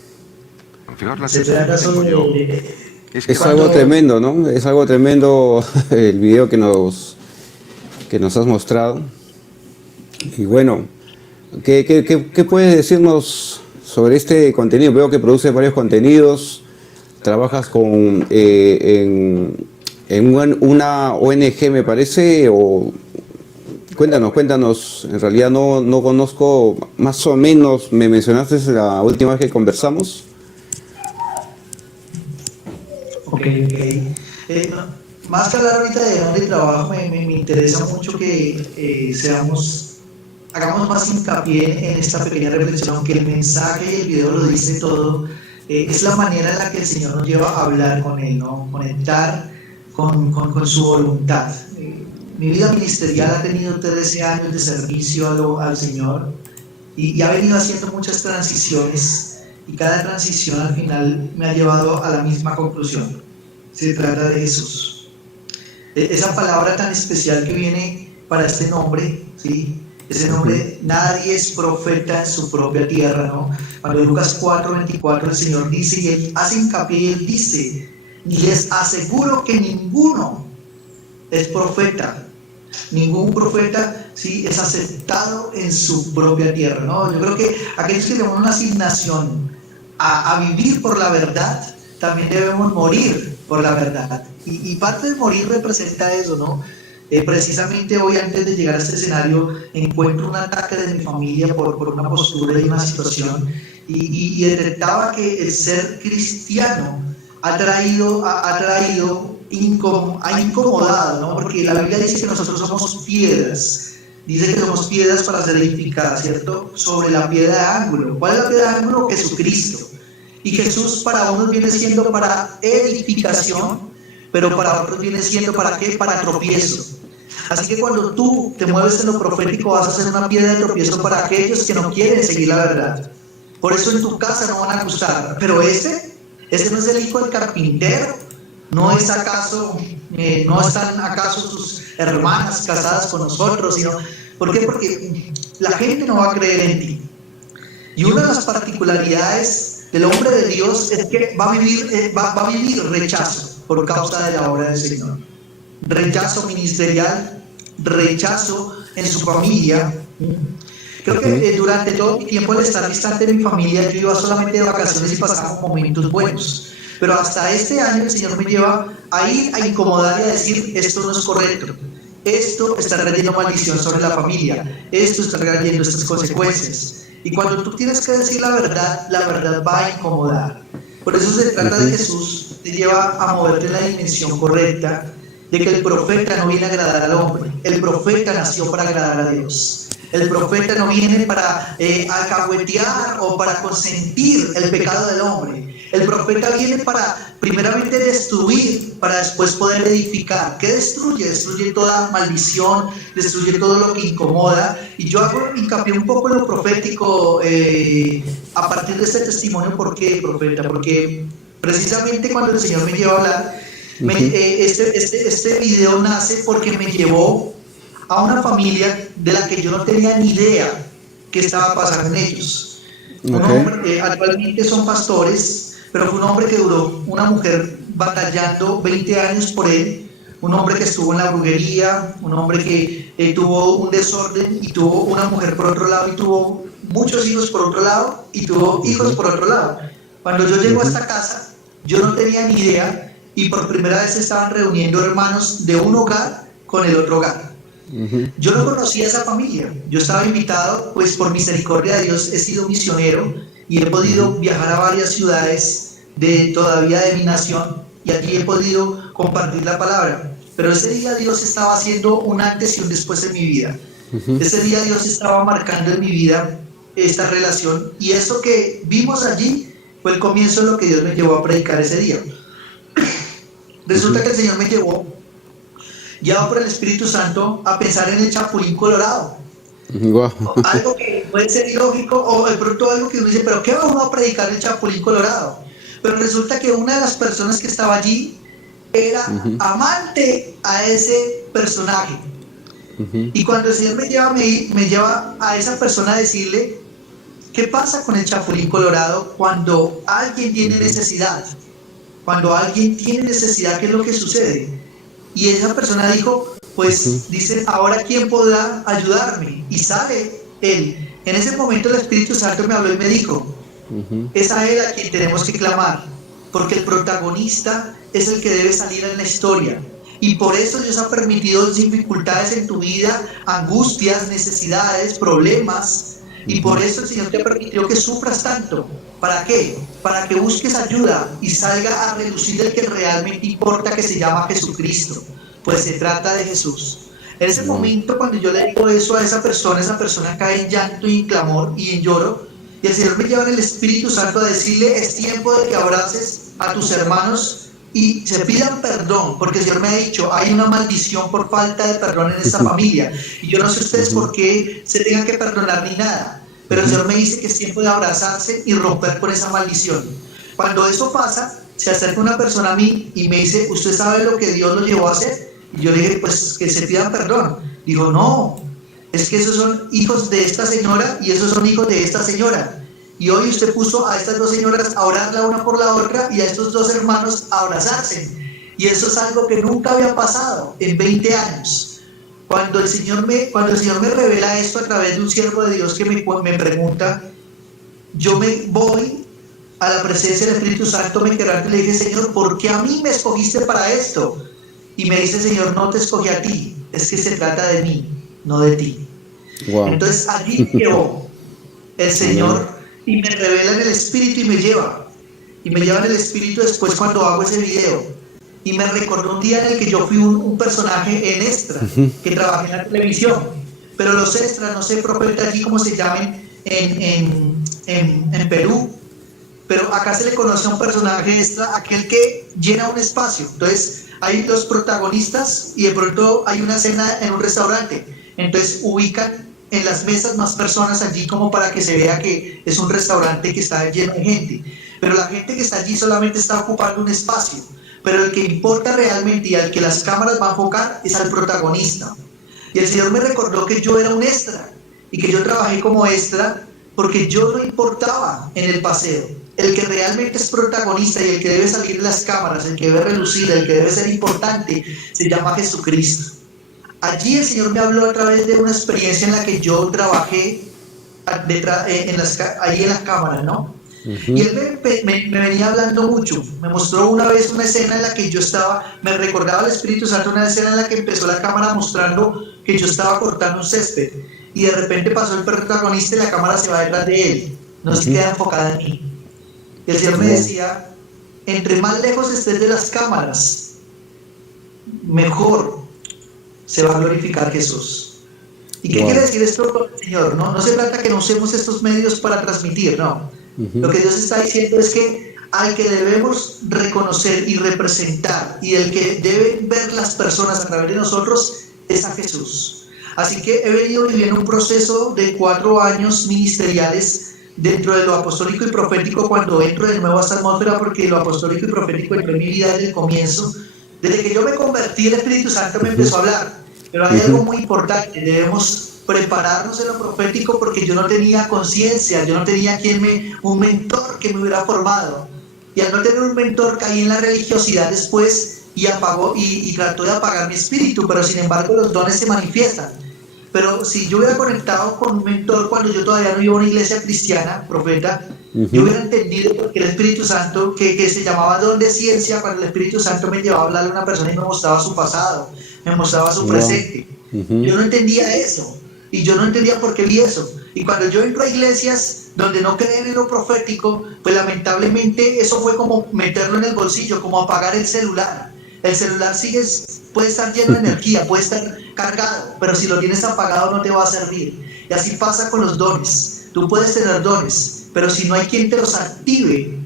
Se trata solo de... Es algo tremendo, ¿no? Es algo tremendo el video que nos has mostrado. Y bueno, ¿qué puedes decirnos sobre este contenido? Veo que produces varios contenidos, trabajas con en una ONG, me parece, o cuéntanos. En realidad no conozco, más o menos me mencionaste la última vez que conversamos. Ok. Más que hablar ahorita de dónde trabajo, me interesa mucho que hagamos más hincapié en esta pequeña reflexión, que el mensaje y el video lo dice todo. Es la manera en la que el Señor nos lleva a hablar con Él, ¿no? Conectar con su voluntad. Mi vida ministerial ha tenido 13 años de servicio al Señor y ha venido haciendo muchas transiciones. Y cada transición al final me ha llevado a la misma conclusión. Se trata de Jesús. Esa palabra tan especial que viene para este nombre, ¿sí? Ese nombre, nadie es profeta en su propia tierra, ¿no? Cuando en Lucas 4:24 el Señor dice, y Él hace hincapié y Él dice, y les aseguro que ninguno es profeta. Ningún profeta, sí, es aceptado en su propia tierra, ¿no? Yo creo que aquellos que tenemos una asignación a vivir por la verdad, también debemos morir por la verdad. Y parte de morir representa eso, ¿no? Precisamente hoy, antes de llegar a este escenario, encuentro un ataque de mi familia por una postura y una situación, y detectaba que el ser cristiano ha incomodado, ¿no? Porque la Biblia dice que nosotros somos piedras. Dice que somos piedras para ser edificadas, ¿cierto? Sobre la piedra de ángulo. ¿Cuál es la piedra de ángulo? Jesucristo. Y Jesús para unos viene siendo para edificación, pero para otros viene siendo ¿para qué? Para tropiezo. Así que cuando tú te mueves en lo profético, vas a ser una piedra de tropiezo para aquellos que no quieren seguir la verdad. Por eso en tu casa no van a gustar. Pero este no es el hijo del carpintero. ¿No están acaso sus hermanas casadas con nosotros? Sino, ¿por qué? Porque la gente no va a creer en ti. Y una de las particularidades del hombre de Dios es que va a vivir rechazo por causa de la obra del Señor. Rechazo ministerial, rechazo en su familia. Creo que durante todo mi tiempo al estar distante de mi familia, yo iba solamente de vacaciones y pasaba momentos buenos. Pero hasta este año el Señor me lleva a ir a incomodar y a decir, esto no es correcto. Esto está trayendo maldición sobre la familia. Esto está trayendo estas consecuencias. Y cuando tú tienes que decir la verdad va a incomodar. Por eso se trata de Jesús, te lleva a moverte en la dimensión correcta, de que el profeta no viene a agradar al hombre. El profeta nació para agradar a Dios. El profeta no viene para alcahuetear o para consentir el pecado del hombre. El profeta viene para primeramente destruir, para después poder edificar. ¿Qué destruye? Destruye toda maldición, destruye todo lo que incomoda. Y yo hago hincapié un poco en lo profético a partir de este testimonio. ¿Por qué, profeta? Porque precisamente cuando el Señor me lleva a hablar, este video nace porque me llevó a una familia de la que yo no tenía ni idea qué estaba pasando en ellos. Un hombre, actualmente son pastores, pero fue un hombre que duró, una mujer batallando 20 años por él, un hombre que estuvo en la brujería, un hombre que tuvo un desorden y tuvo una mujer por otro lado y tuvo muchos hijos por otro lado y tuvo hijos por otro lado. Cuando yo llego a esta casa, yo no tenía ni idea y por primera vez se estaban reuniendo hermanos de un hogar con el otro hogar. Yo no conocía a esa familia, yo estaba invitado, pues por misericordia de Dios he sido misionero y he podido viajar a varias ciudades todavía de mi nación y allí he podido compartir la palabra, pero ese día Dios estaba haciendo un antes y un después en mi vida. Ese día Dios estaba marcando en mi vida esta relación y eso que vimos allí fue el comienzo de lo que Dios me llevó a predicar ese día. Resulta que el Señor me llevó, llevado por el Espíritu Santo, a pensar en el Chapulín Colorado. Wow. Algo que puede ser ilógico o de pronto algo que uno dice, pero ¿qué vamos a predicar del Chapulín Colorado? Pero resulta que una de las personas que estaba allí era amante a ese personaje. Y cuando el Señor me lleva a esa persona a decirle, ¿qué pasa con el Chapulín Colorado cuando alguien tiene necesidad? Cuando alguien tiene necesidad, ¿qué es lo que sucede? Y esa persona dijo, pues dice, ahora ¿quién podrá ayudarme? Y sale él. En ese momento el Espíritu Santo me habló y me dijo, es a él a quien tenemos que clamar, porque el protagonista es el que debe salir en la historia. Y por eso Dios ha permitido dificultades en tu vida, angustias, necesidades, problemas. Y por eso el Señor te permitió que sufras tanto. ¿Para qué? Para que busques ayuda y salga a relucir el que realmente importa, que se llama Jesucristo. Pues se trata de Jesús. En ese momento, cuando yo le digo eso a esa persona cae en llanto y en clamor y en lloro. Y el Señor me lleva en el Espíritu Santo a decirle, es tiempo de que abraces a tus hermanos y se pidan perdón, porque el Señor me ha dicho, hay una maldición por falta de perdón en esta familia. Y yo no sé ustedes por qué se tengan que perdonar ni nada. Pero el Señor me dice que es tiempo de abrazarse y romper con esa maldición. Cuando eso pasa, se acerca una persona a mí y me dice, ¿usted sabe lo que Dios lo llevó a hacer? Y yo le dije, pues que se pidan perdón. Dijo, no, es que esos son hijos de esta señora y esos son hijos de esta señora. Y hoy usted puso a estas dos señoras a orar la una por la otra y a estos dos hermanos a abrazarse. Y eso es algo que nunca había pasado en 20 años. Cuando el Señor me revela esto a través de un siervo de Dios que me pregunta, yo me voy a la presencia del Espíritu Santo, me quedaron y le dije, Señor, ¿por qué a mí me escogiste para esto? Y me dice, Señor, no te escogí a ti, es que se trata de mí, no de ti. Wow. Entonces allí me llevó el Señor y me revela en el Espíritu y me lleva en el Espíritu después cuando hago ese video. Y me recordó un día en el que yo fui un personaje en extra, que trabajé en la televisión. Pero los extras, no sé, profeta, aquí cómo se llamen en Perú. Pero acá se le conoce a un personaje extra, aquel que llena un espacio. Entonces, hay los protagonistas y de pronto hay una cena en un restaurante. Entonces, ubican en las mesas más personas allí como para que se vea que es un restaurante que está lleno de gente. Pero la gente que está allí solamente está ocupando un espacio. Pero el que importa realmente y al que las cámaras van a enfocar es al protagonista. Y el Señor me recordó que yo era un extra y que yo trabajé como extra porque yo no importaba en el paseo. El que realmente es protagonista y el que debe salir en las cámaras, el que debe relucir, el que debe ser importante, se llama Jesucristo. Allí el Señor me habló a través de una experiencia en la que yo trabajé ahí en las cámaras, ¿no? Y él me venía hablando mucho. Me mostró una vez una escena en la que yo estaba, me recordaba el Espíritu Santo, una escena en la que empezó la cámara mostrando que yo estaba cortando un césped. Y de repente pasó el protagonista y la cámara se va detrás de él. No se queda enfocada en mí. Y el Señor me decía, entre más lejos estés de las cámaras, mejor se va a glorificar Jesús. ¿Y qué quiere decir esto, Señor? No se trata que no usemos estos medios para transmitir, no. Lo que Dios está diciendo es que al que debemos reconocer y representar y el que deben ver las personas a través de nosotros es a Jesús. Así que he venido viviendo un proceso de 4 años ministeriales dentro de lo apostólico y profético cuando entro de nuevo a esta atmósfera, porque lo apostólico y profético entró en mi vida desde el comienzo. Desde que yo me convertí, el Espíritu Santo me empezó a hablar. Pero hay algo muy importante, debemos prepararnos en lo profético porque yo no tenía conciencia, yo no tenía un mentor que me hubiera formado. Y al no tener un mentor caí en la religiosidad después y trató de apagar mi espíritu, pero sin embargo los dones se manifiestan. Pero si yo hubiera conectado con un mentor cuando yo todavía no iba a una iglesia cristiana, profeta, yo hubiera entendido porque el Espíritu Santo, que se llamaba don de ciencia, cuando el Espíritu Santo me llevaba a hablarle a una persona y me mostraba su pasado, me mostraba su presente. Yo no entendía eso, y yo no entendía por qué vi eso. Y cuando yo entro a iglesias donde no creen en lo profético, pues lamentablemente eso fue como meterlo en el bolsillo, como apagar el celular. El celular puede estar lleno de energía, puede estar cargado, pero si lo tienes apagado no te va a servir. Y así pasa con los dones. Tú puedes tener dones, pero si no hay quien te los active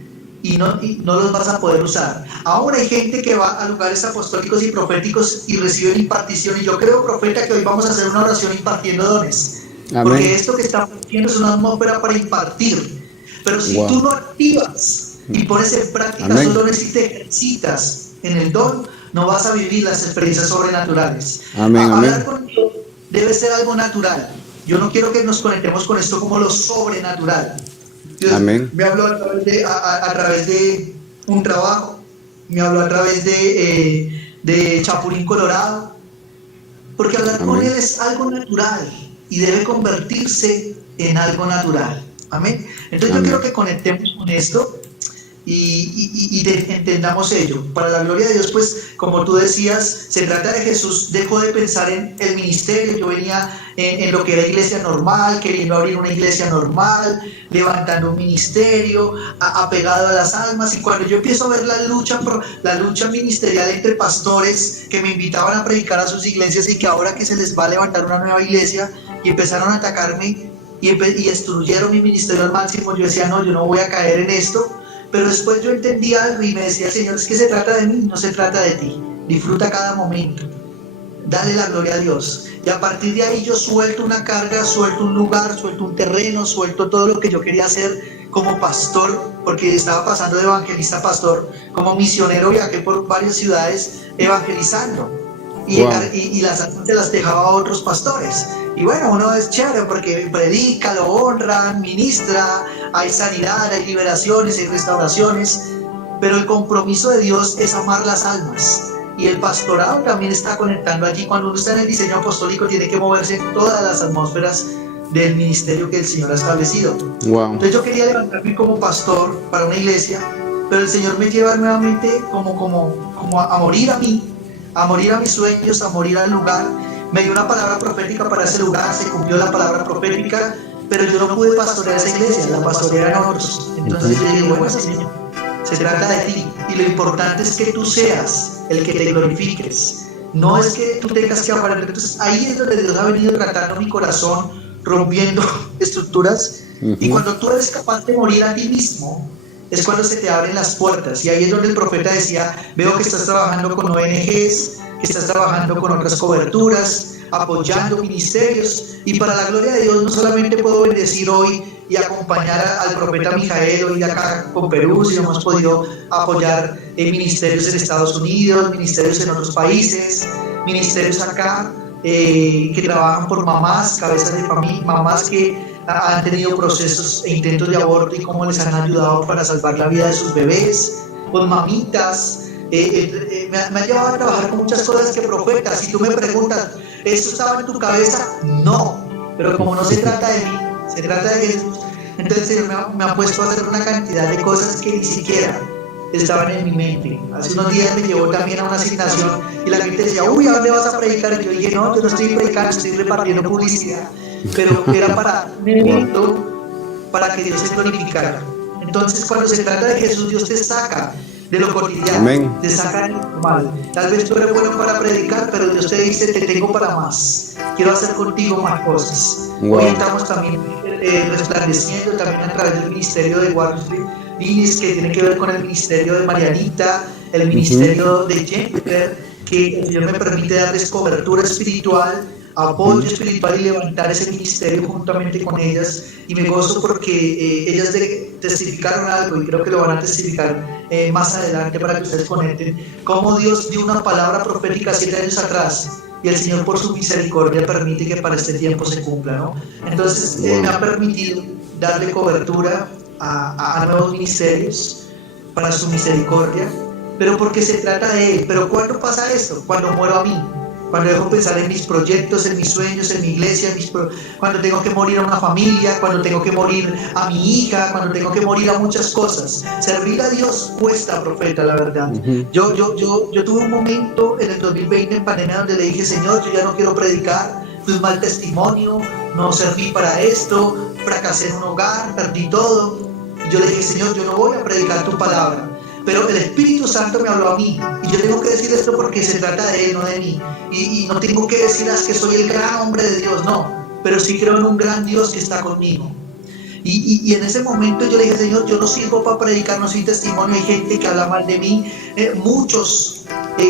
y no los vas a poder usar. Ahora hay gente que va a lugares apostólicos y proféticos y reciben impartición, y yo creo, profeta, que hoy vamos a hacer una oración impartiendo dones. Amén. Porque esto que estamos haciendo es una atmósfera para impartir. Pero si tú no activas y pones en práctica esos dones y te ejercitas en el don, no vas a vivir las experiencias sobrenaturales. Hablar con Dios debe ser algo natural. Yo no quiero que nos conectemos con esto como lo sobrenatural. Dios me habló a través de un trabajo, me habló a través de Chapulín Colorado, porque hablar con Él es algo natural y debe convertirse en algo natural. Amén. Entonces yo quiero que conectemos con esto y entendamos ello. Para la gloria de Dios, pues, como tú decías, se trata de Jesús. Dejó de pensar en el ministerio. Yo venía en lo que era iglesia normal, queriendo abrir una iglesia normal, levantando un ministerio, apegado a las almas. Y cuando yo empiezo a ver la lucha ministerial entre pastores que me invitaban a predicar a sus iglesias, y que ahora que se les va a levantar una nueva iglesia y empezaron a atacarme y destruyeron mi ministerio al máximo, yo decía, no, yo no voy a caer en esto. Pero después yo entendí algo y me decía, Señor, es que se trata de mí, no se trata de ti. Disfruta cada momento. Dale la gloria a Dios. Y a partir de ahí yo suelto una carga, suelto un lugar, suelto un terreno, suelto todo lo que yo quería hacer como pastor, porque estaba pasando de evangelista a pastor. Como misionero viajé por varias ciudades evangelizando. Y las almas se las dejaba a otros pastores. Y bueno, uno es chévere porque predica, lo honran, ministra, hay sanidad, hay liberaciones, hay restauraciones, pero el compromiso de Dios es amar las almas. Y el pastorado también está conectando allí. Cuando uno está en el diseño apostólico, tiene que moverse en todas las atmósferas del ministerio que el Señor ha establecido. Entonces yo quería levantarme como pastor para una iglesia, pero el Señor me lleva nuevamente como a morir a mí, a morir a mis sueños, a morir al lugar. Me dio una palabra profética para ese lugar, se cumplió la palabra profética, pero yo no pude pastorear esa iglesia, la pastorearon otros. Entonces yo dije, bueno, Señor, se trata de ti, y lo importante es que tú seas el que te glorifiques, no es que tú tengas que aparecer. Entonces ahí es donde Dios ha venido tratando mi corazón, rompiendo estructuras, y cuando tú eres capaz de morir a ti mismo, es cuando se te abren las puertas. Y ahí es donde el profeta decía, veo que estás trabajando con ONGs, que estás trabajando con otras coberturas, apoyando ministerios, y para la gloria de Dios no solamente puedo bendecir hoy y acompañar al profeta Mijael hoy acá con Perú, sino hemos podido apoyar ministerios en Estados Unidos, ministerios en otros países, ministerios acá que trabajan por mamás, cabezas de familia, mamás que han tenido procesos e intentos de aborto y cómo les han ayudado para salvar la vida de sus bebés, con mamitas. Me ha llevado a trabajar con muchas cosas que profetas. Si tú me preguntas, ¿esto estaba en tu cabeza? No, pero como no se trata de mí, se trata de Jesús. Entonces el Señor me ha puesto a hacer una cantidad de cosas que ni siquiera estaban en mi mente. Hace unos días me llevó también a una asignación y la gente decía, uy, ¿a dónde vas a predicar? Y yo dije, no, yo no estoy predicando, estoy repartiendo publicidad. Pero era para un evento para que Dios se glorificara. Entonces, cuando se trata de Jesús, Dios te saca de lo cotidiano, Amén. te saca de lo normal. Tal vez tú eres bueno para predicar, pero Dios te dice, te tengo para más. Quiero hacer contigo más cosas. Wow. Hoy estamos también resplandeciendo también a través del ministerio de Waterfield Vinis, que tiene que ver con el ministerio de Marianita, el ministerio de Jennifer, que el Señor me permite darles cobertura espiritual, apoyo espiritual y levantar ese ministerio juntamente con ellas. Y me gozo porque ellas testificaron algo y creo que lo van a testificar más adelante para que ustedes conecten cómo Dios dio una palabra profética 7 años atrás y el Señor por su misericordia permite que para este tiempo se cumpla, ¿no? Entonces me ha permitido darle cobertura a nuevos ministerios para su misericordia, pero porque se trata de Él. Pero ¿cuándo pasa esto? Cuando muero a mí, cuando dejo pensar en mis proyectos, en mis sueños, en mi iglesia, cuando tengo que morir a una familia, cuando tengo que morir a mi hija, cuando tengo que morir a muchas cosas. Servir a Dios cuesta, profeta, la verdad. Yo tuve un momento en el 2020 en pandemia donde le dije, Señor, yo ya no quiero predicar, fui un mal testimonio, no serví para esto, fracasé en un hogar, perdí todo. Y yo le dije, Señor, yo no voy a predicar tu palabra. Pero el Espíritu Santo me habló a mí y yo tengo que decir esto porque se trata de Él, no de mí. Y no tengo que decir que soy el gran hombre de Dios, no. Pero sí creo en un gran Dios que está conmigo. Y en ese momento yo le dije, Señor, yo no sirvo para predicar, no soy testimonio. Hay gente que habla mal de mí. Muchos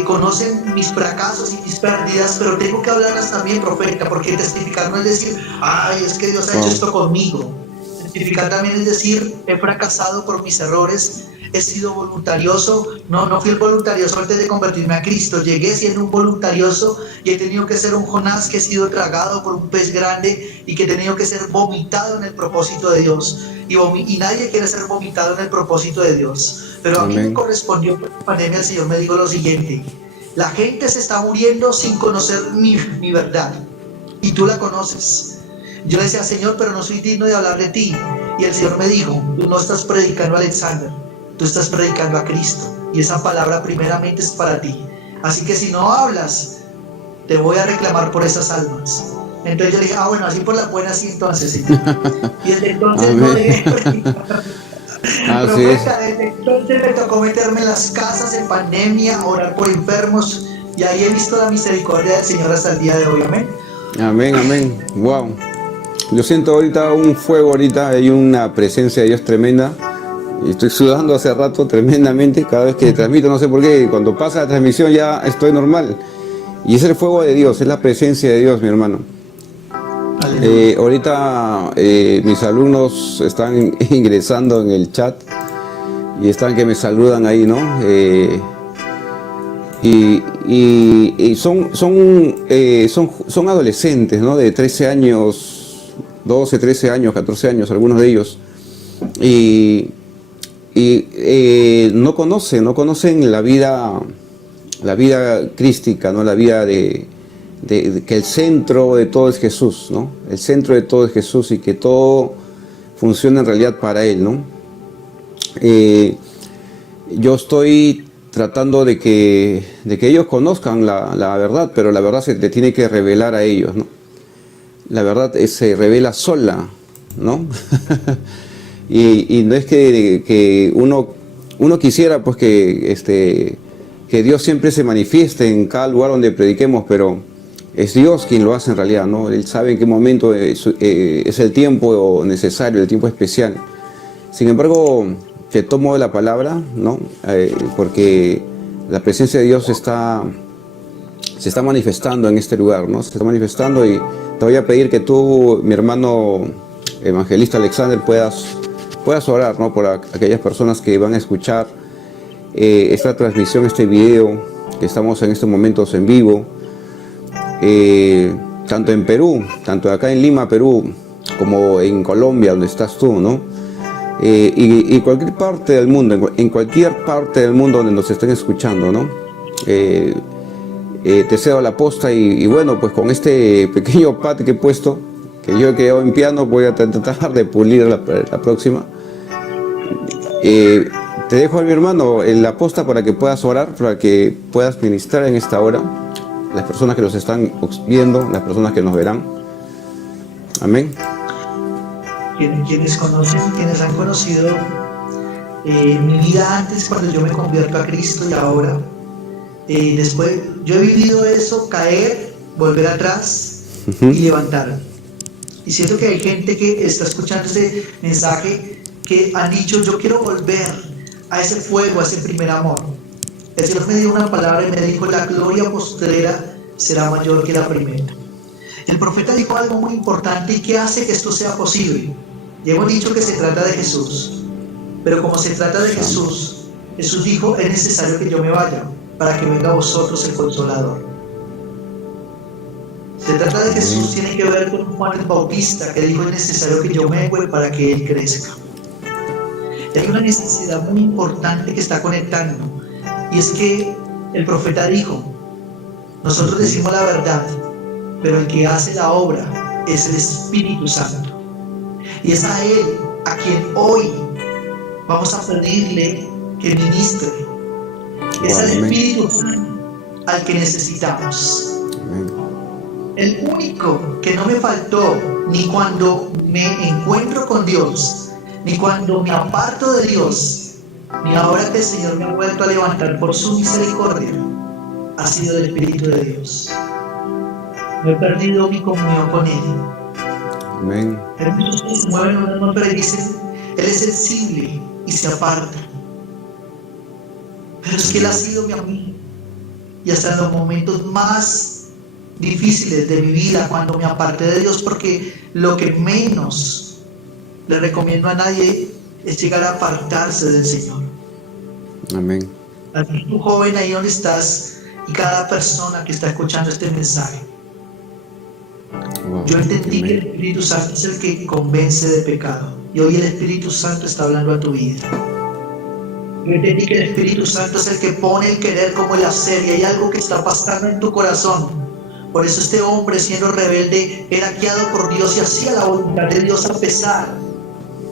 conocen mis fracasos y mis pérdidas, pero tengo que hablarlas también, profeta, porque testificar no es decir, ay, es que Dios ha hecho esto conmigo. Testificar también es decir, he fracasado por mis errores, he sido voluntarioso, no fui el voluntarioso antes de convertirme a Cristo, llegué siendo un voluntarioso y he tenido que ser un Jonás que he sido tragado por un pez grande y que he tenido que ser vomitado en el propósito de Dios. Y nadie quiere ser vomitado en el propósito de Dios. Pero a mí me correspondió por la pandemia, el Señor me dijo lo siguiente, la gente se está muriendo sin conocer mi verdad y tú la conoces. Yo le decía, Señor, pero no soy digno de hablar de ti. Y el Señor me dijo, tú no estás predicando a Alexander, tú estás predicando a Cristo. Y esa palabra primeramente es para ti. Así que si no hablas, te voy a reclamar por esas almas. Entonces yo le dije, bueno, así por las buenas sí, entonces, Señor. Y desde entonces no dejé predicar. Profeta, desde entonces me tocó meterme en las casas en pandemia, orar por enfermos. Y ahí he visto la misericordia del Señor hasta el día de hoy. Amén. Amén, amén. Wow. Yo siento ahorita un fuego, ahorita hay una presencia de Dios tremenda. Y estoy sudando hace rato tremendamente. Cada vez que transmito, no sé por qué, cuando pasa la transmisión ya estoy normal. Y es el fuego de Dios, es la presencia de Dios, mi hermano. Ahorita mis alumnos están ingresando en el chat y están que me saludan ahí, ¿no? Y son adolescentes, ¿no? De 13 años, 12, 13 años, 14 años, algunos de ellos. Y no conocen la vida crística, ¿no? La vida de que el centro de todo es Jesús, ¿no? El centro de todo es Jesús y que todo funciona en realidad para Él, ¿no? Yo estoy tratando de que ellos conozcan la verdad, pero la verdad se le tiene que revelar a ellos, ¿no? La verdad se revela sola, ¿no? y no es que uno quisiera pues que Dios siempre se manifieste en cada lugar donde prediquemos, pero es Dios quien lo hace en realidad, ¿no? Él sabe en qué momento es el tiempo necesario, el tiempo especial. Sin embargo, te tomo de la palabra, ¿no? Porque la presencia de Dios se está manifestando en este lugar, ¿no? Se está manifestando y te voy a pedir que tú, mi hermano evangelista Alexander, puedas orar, ¿no? Por aquellas personas que van a escuchar esta transmisión, este video que estamos en estos momentos en vivo, tanto en Perú, tanto acá en Lima, Perú, como en Colombia, donde estás tú, ¿no? Y cualquier parte del mundo, en cualquier parte del mundo donde nos estén escuchando, ¿no? Te cedo la posta y bueno, pues con este pequeño pad que he puesto, que yo he quedado en piano, voy a tratar de pulir la próxima. Te dejo a mi hermano la posta para que puedas orar, para que puedas ministrar en esta hora. Las personas que nos están viendo, las personas que nos verán. Amén. Quienes han conocido mi vida antes, cuando yo me convierto a Cristo, y ahora, después, yo he vivido eso, caer, volver atrás y levantar. Y siento que hay gente que está escuchando este mensaje que han dicho: yo quiero volver a ese fuego, a ese primer amor. El Señor me dio una palabra y me dijo: la gloria postrera será mayor que la primera. El profeta dijo algo muy importante y que hace que esto sea posible. Ya hemos dicho que se trata de Jesús, pero como se trata de Jesús, Jesús dijo: es necesario que yo me vaya para que venga a vosotros el Consolador. Se trata de Jesús, tiene que ver con Juan el Bautista, que dijo: es necesario que yo me voy para que Él crezca. Y hay una necesidad muy importante que está conectando, y es que el profeta dijo: nosotros decimos la verdad, pero el que hace la obra es el Espíritu Santo. Y es a Él a quien hoy vamos a pedirle que ministre. Es al Espíritu Santo al que necesitamos. El único que no me faltó, ni cuando me encuentro con Dios, ni cuando me aparto de Dios, ni ahora que el Señor me ha vuelto a levantar por su misericordia, ha sido el Espíritu de Dios. No he perdido mi comunión con Él. Amén. Hay muchos que se mueven un amor, pero dicen: Él es sensible y se aparta. Pero es que Él ha sido mi amigo. Y hasta en los momentos más difíciles de mi vida, cuando me aparté de Dios, porque lo que menos le recomiendo a nadie es llegar a apartarse del Señor. Amén. A ti, tú joven, ahí donde estás, y cada persona que está escuchando este mensaje, yo entendí que el Espíritu Santo es el que convence de pecado, y hoy el Espíritu Santo está hablando a tu vida. Yo entendí que el Espíritu Santo es el que pone el querer como el hacer, y hay algo que está pasando en tu corazón. Por eso este hombre, siendo rebelde, era guiado por Dios y hacía la voluntad de Dios a pesar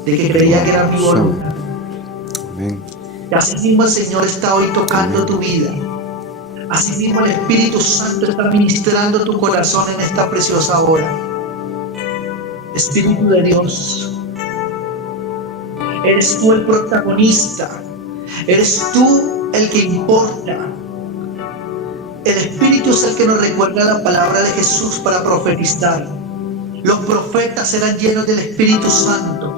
de que creía que era mi voluntad. Amén. Y así mismo el Señor está hoy tocando tu vida. Así mismo el Espíritu Santo está ministrando tu corazón en esta preciosa hora. Espíritu de Dios, eres tú el protagonista, eres tú el que importa. El Espíritu es el que nos recuerda la palabra de Jesús para profetizar. Los profetas eran llenos del Espíritu Santo.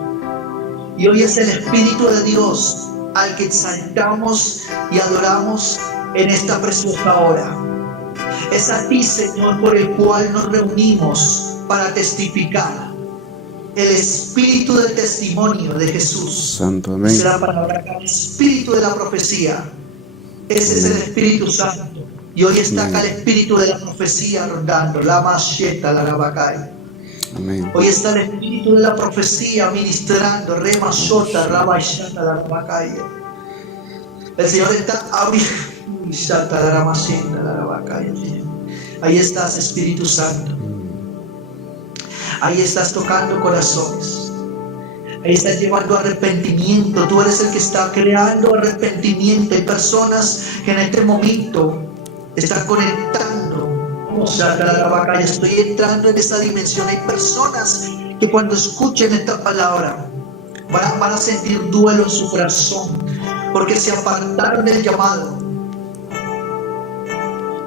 Y hoy es el Espíritu de Dios al que exaltamos y adoramos en esta preciosa hora. Es a ti, Señor, por el cual nos reunimos para testificar. El espíritu del testimonio de Jesús. Santo, amén. Dice la palabra acá, el espíritu de la profecía. Ese es el Espíritu Santo. Y hoy está acá el espíritu de la profecía rondando. La macheta, la rabacay. Amén. Hoy está el espíritu de la profecía ministrando. Rema shota, rabashata, la rabacay. El Señor está abriendo. Ahí estás, Espíritu Santo. Ahí estás tocando corazones. Ahí estás llevando arrepentimiento. Tú eres el que está creando arrepentimiento. Hay personas que en este momento están conectando. Estoy entrando en esta dimensión. Hay personas que cuando escuchen esta palabra van a sentir duelo en su corazón, porque se apartaron del llamado,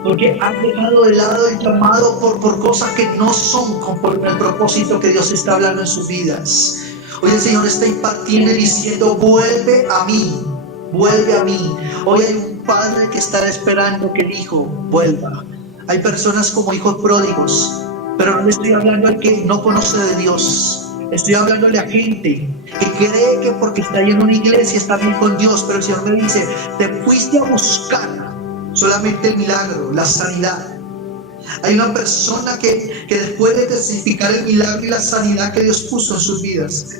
porque han dejado de lado el llamado por cosas que no son conforme al propósito que Dios está hablando en sus vidas. Hoy el Señor está impartiendo y diciendo: vuelve a mí, vuelve a mí. Hoy hay un padre que está esperando que el hijo vuelva. Hay personas como hijos pródigos, pero no le estoy hablando al que no conoce de Dios. Estoy hablándole a gente que cree que porque está ahí en una iglesia está bien con Dios, pero el Señor me dice: te fuiste a buscar solamente el milagro, la sanidad. Hay una persona que después de testificar el milagro y la sanidad que Dios puso en sus vidas,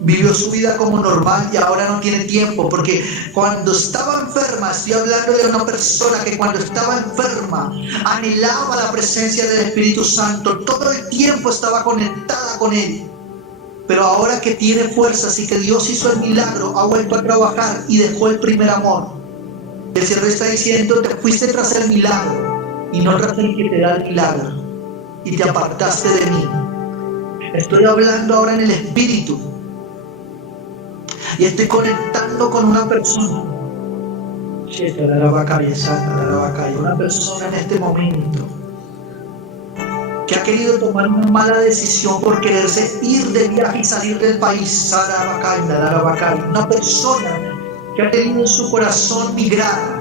vivió su vida como normal y ahora no tiene tiempo, porque cuando estaba enferma, estoy hablando de una persona que cuando estaba enferma anhelaba la presencia del Espíritu Santo, todo el tiempo estaba conectada con Él, pero ahora que tiene fuerzas y que Dios hizo el milagro, ha vuelto a trabajar y dejó el primer amor. El Señor está diciendo: te fuiste tras el milagro y no tras el que te da el milagro, y te apartaste de mí. Estoy hablando ahora en el Espíritu y estoy conectando con una persona. Una persona en este momento que ha querido tomar una mala decisión por quererse ir de viaje y salir del país. Una persona que ha tenido en su corazón migrar,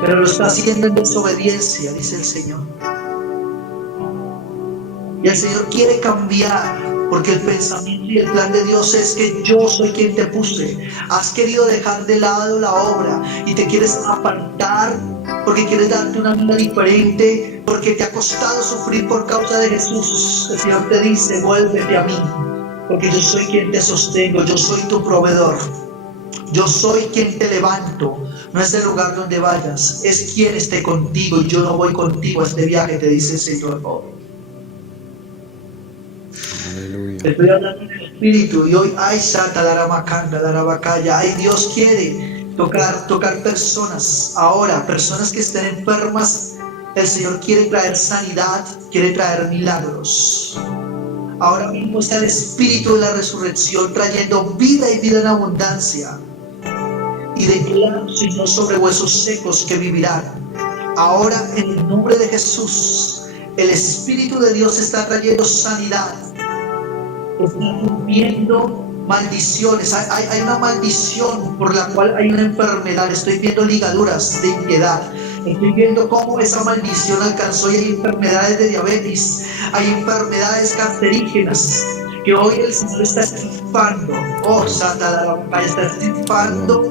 pero lo está haciendo en desobediencia, dice el Señor. Y el Señor quiere cambiar, porque el pensamiento y el plan de Dios es que yo soy quien te puse. Has querido dejar de lado la obra y te quieres apartar porque quieres darte una vida diferente, porque te ha costado sufrir por causa de Jesús. El Señor te dice: vuélvete a mí, porque yo soy quien te sostengo, yo soy tu proveedor, yo soy quien te levanto. No es el lugar donde vayas, es quien esté contigo, y yo no voy contigo a este viaje, te dice el Señor hoy. Estoy hablando en el Espíritu y hoy Dios quiere tocar personas ahora, personas que estén enfermas. El Señor quiere traer sanidad, quiere traer milagros. Ahora mismo está el Espíritu de la resurrección trayendo vida y vida en abundancia, y declaro, Señor, sobre huesos secos que vivirán. Ahora, en el nombre de Jesús, el Espíritu de Dios está trayendo sanidad. Está rompiendo maldiciones. Hay una maldición por la cual hay una enfermedad. Estoy viendo ligaduras de impiedad. Estoy viendo cómo esa maldición alcanzó, y hay enfermedades de diabetes, hay enfermedades cancerígenas que hoy el Señor está extirpando. Está extirpando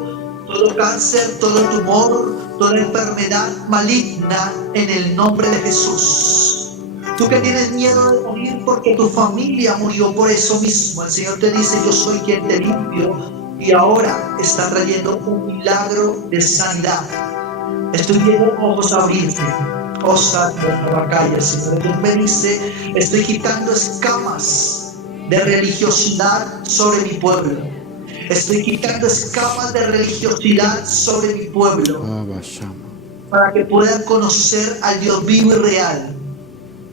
todo cáncer, todo tumor, toda enfermedad maligna en el nombre de Jesús. Tú que tienes miedo de morir porque tu familia murió por eso mismo, el Señor te dice: yo soy quien te limpio, y ahora está trayendo un milagro de sanidad. Estoy viendo ojos abrirse. Oh Santo de la Bacaya, el Señor Dios me dice: estoy quitando escamas de religiosidad sobre mi pueblo. Estoy quitando escamas de religiosidad sobre mi pueblo, para que puedan conocer al Dios vivo y real,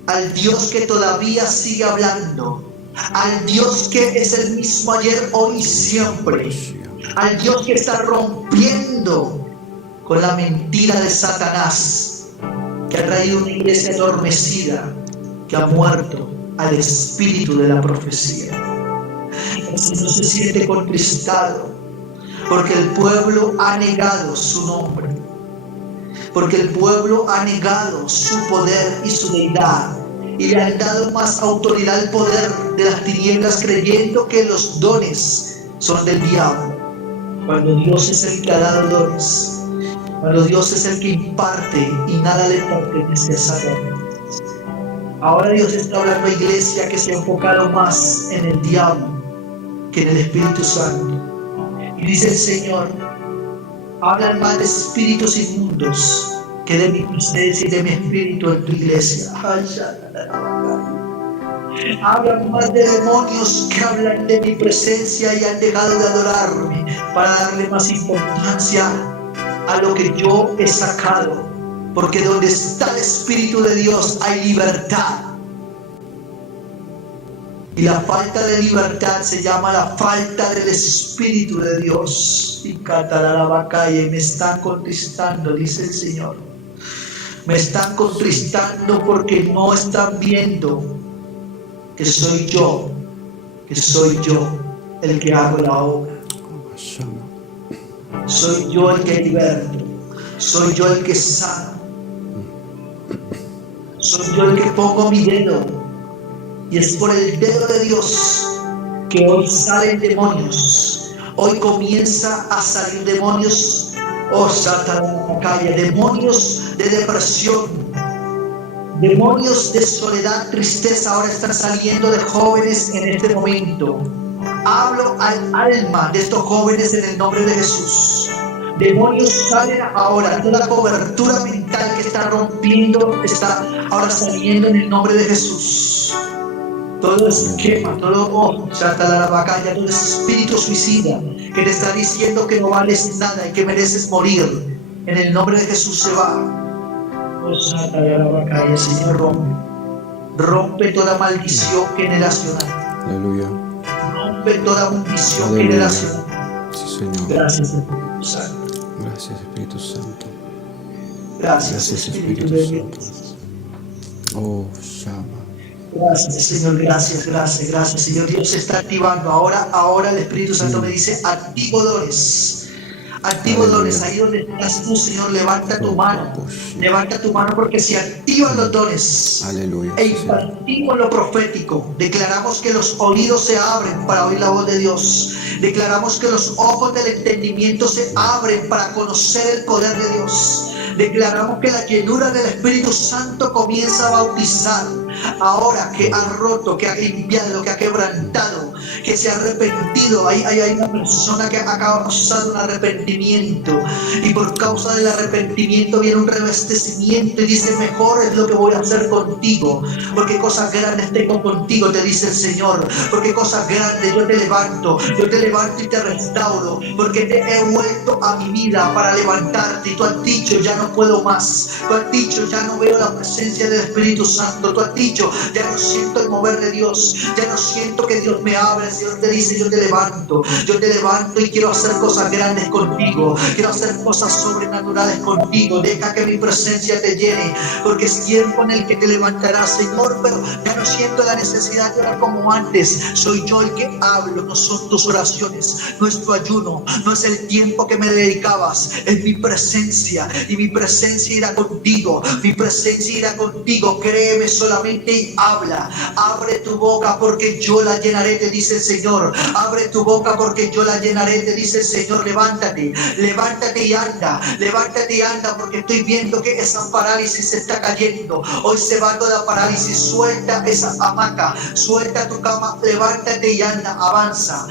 al Dios que todavía sigue hablando, al Dios que es el mismo ayer, hoy y siempre, al Dios que está rompiendo con la mentira de Satanás, que ha traído una iglesia adormecida, que ha muerto al espíritu de la profecía. El Señor se siente contristado porque el pueblo ha negado su nombre, porque el pueblo ha negado su poder y su deidad, y le han dado más autoridad al poder de las tinieblas, creyendo que los dones son del diablo, cuando Dios es el que ha dado dones, cuando Dios es el que imparte y nada le pertenece a Satanás. Ahora Dios está hablando a iglesia que se ha enfocado más en el diablo que en el Espíritu Santo. Y dice el Señor: hablan más de espíritus inmundos que de mi presencia y de mi espíritu en tu iglesia. Hablan más de demonios que hablan de mi presencia y han dejado de adorarme para darle más importancia a lo que yo he sacado. Porque donde está el Espíritu de Dios hay libertad. Y la falta de libertad se llama la falta del Espíritu de Dios. Y me están contristando, dice el Señor. Me están contristando porque no están viendo que soy yo el que hago la obra. Soy yo el que liberto. Soy yo el que sano. Soy yo el que pongo mi dedo. Y es por el dedo de Dios que hoy salen demonios. Hoy comienza a salir demonios. Oh, Satanás, demonios de depresión, demonios de soledad, tristeza. Ahora están saliendo de jóvenes en este momento. Hablo al alma de estos jóvenes en el nombre de Jesús. Demonios salen ahora, toda cobertura mental que está rompiendo está ahora saliendo en el nombre de Jesús. Todo esquema, todo todo espíritu suicida que te está diciendo que no vales nada y que mereces morir, en el nombre de Jesús se va. Señor, rompe toda maldición generacional. Aleluya. Rompe toda maldición Aleluya. generacional. Sí, Señor. Gracias, Espíritu Santo. Gracias, Espíritu Santo. Gracias, Espíritu de Dios. Oh, llama. Gracias, Señor, gracias, Señor. Dios se está activando. Ahora el Espíritu Santo me dice, activo dones. Activo dones, ahí donde estás tú, Señor, levanta tu mano porque se activan los dones. Aleluya. E impartimos lo profético. Declaramos que los oídos se abren para oír la voz de Dios. Declaramos que los ojos del entendimiento se abren para conocer el poder de Dios. Declaramos que la llenura del Espíritu Santo comienza a bautizar. Ahora que ha roto, que ha limpiado, que ha quebrantado, que se ha arrepentido. Hay una persona que acaba de pasar un arrepentimiento y por causa del arrepentimiento viene un revestecimiento y dice, mejor es lo que voy a hacer contigo, porque cosas grandes tengo contigo, te dice el Señor, porque cosas grandes yo te levanto y te restauro, porque te he vuelto a mi vida para levantarte. Y tú has dicho, ya no puedo más. Tú has dicho, ya no veo la presencia del Espíritu Santo. Tú has dicho, ya no siento el mover de Dios, ya no siento que Dios me hable. El Señor te dice, yo te levanto y quiero hacer cosas grandes contigo, quiero hacer cosas sobrenaturales contigo. Deja que mi presencia te llene, porque es tiempo en el que te levantarás, Señor, pero ya no siento la necesidad de orar como antes. Soy yo el que hablo, no son tus oraciones, no es tu ayuno, no es el tiempo que me dedicabas, es mi presencia, y mi presencia irá contigo, mi presencia irá contigo. Créeme solamente y habla. Abre tu boca porque yo la llenaré, te dice el Señor. Abre tu boca porque yo la llenaré, te dice el Señor. Levántate y anda, porque estoy viendo que esa parálisis se está cayendo. Hoy se va toda parálisis. Suelta esa hamaca, suelta tu cama, levántate y anda, avanza,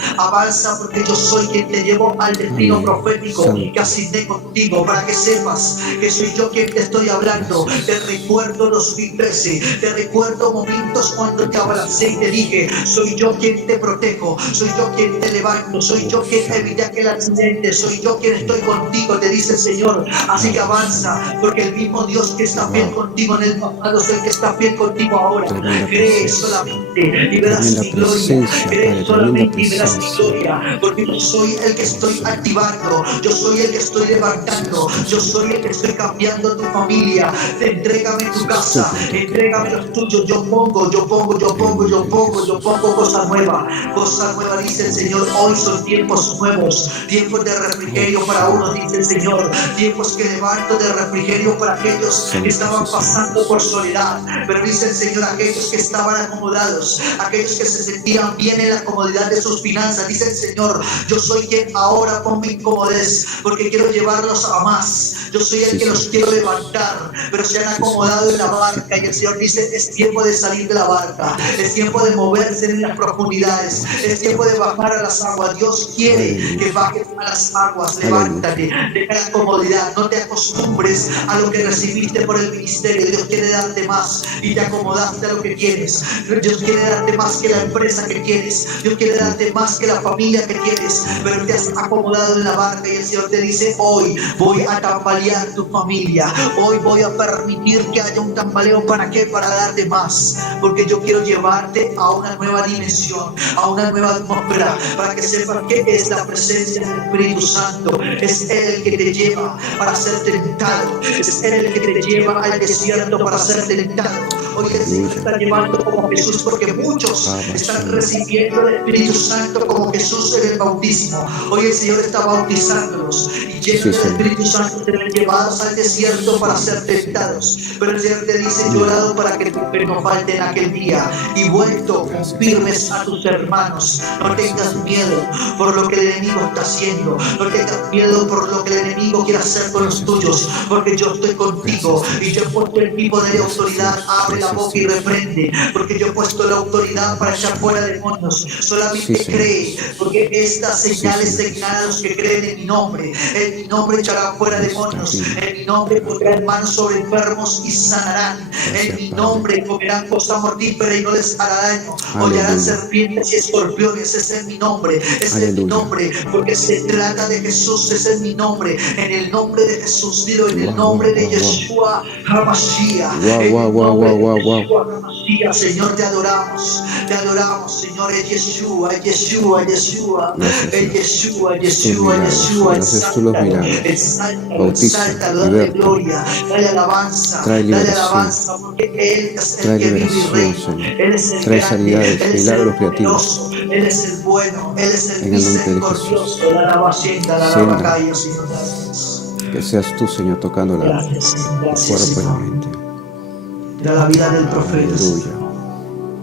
porque yo soy quien te llevo al destino profético que asigné contigo, para que sepas que soy yo quien te estoy hablando. Te recuerdo 2013, te recuerdo momentos cuando te abracé y te dije, soy yo quien te protejo, soy yo quien te levanto, soy yo quien evita aquel accidente, soy yo quien estoy contigo, te dice el Señor. Así que avanza, porque el mismo Dios que está fiel contigo en el pasado es el que está fiel contigo ahora. Cree solamente y verás mi gloria, cree solamente y verás mi gloria, porque yo soy el que estoy activando, yo soy el que estoy levantando, yo soy el que estoy cambiando tu familia. Entrégame tu casa, entrégame los tuyos. Yo pongo cosa nueva, dice el Señor. Hoy son tiempos nuevos, tiempos de refrigerio para unos, dice el Señor, tiempos que levanto de refrigerio para aquellos que estaban pasando por soledad, pero dice el Señor, aquellos que estaban acomodados, aquellos que se sentían bien en la comodidad de sus finanzas, dice el Señor, yo soy quien ahora pongo incomodez, porque quiero llevarlos a más. Yo soy el que los quiero levantar, pero se han acomodado en la barca, y el Señor dice, es tiempo de salir de la barca, es tiempo de moverse en las profundidades, es tiempo de bajar a las aguas. Dios quiere que bajes a las aguas. Levántate, deja la comodidad, no te acostumbres a lo que recibiste por el ministerio. Dios quiere darte más y te acomodaste a lo que quieres. Dios quiere darte más que la empresa que quieres, Dios quiere darte más que la familia que quieres, pero te has acomodado en la barca, y el Señor te dice, hoy voy a tambalear tu familia, hoy voy a permitir que haya un tambaleo. ¿Para qué? Para darte más, porque yo quiero llevarte a una nueva dimensión, a una nueva atmósfera, para que sepas que es la presencia del Espíritu Santo. Es Él el que te lleva para ser tentado, es Él el que te lleva al desierto para ser tentado. Hoy el Señor está llevando como Jesús, porque muchos están recibiendo el Espíritu Santo como Jesús en el bautismo. Hoy el Señor está bautizándolos y llenos del Espíritu Santo serán llevados al desierto para ser tentados. Pero el Señor te dice, yo he orado para que tú fe no falte en aquel día. Y vuelto, confirmes a tus hermanos. No tengas miedo por lo que el enemigo está haciendo. No tengas miedo por lo que el enemigo quiere hacer con los tuyos. Porque yo estoy contigo y yo he puesto el tipo de autoridad. Abre la boca y reprende. Porque yo he puesto la autoridad para echar fuera demonios. Solamente cree, porque estas señales seguirán a los que creen en mi nombre. En mi nombre echarán fuera demonios. En mi nombre pondrán manos sobre enfermos y sanarán. En mi nombre comerán cosa mortífera y no les hará daño. Hollarán serpientes y escorpiones. Ese es mi nombre. Ese es mi nombre. Porque se trata de Jesús. Ese es mi nombre. En el nombre de Jesús, digo, en el nombre de Yeshua HaMashiach. En el nombre de Yeshua HaMashiach, Señor, te adoramos, Señor. Es Yeshua, es Yeshua, Yeshua, es Yeshua, Yeshua, Yeshua. Exalta, dale gloria, dale alabanza, porque Él es el que vive y reina. Él es el grande, Él es el poderoso, Él es el bueno, Él es el misericordioso. La alabanza, la alabanza, Señor. Que seas tú, Señor, tocando la cuerpo y la mente. De la vida del profeta. Aleluya.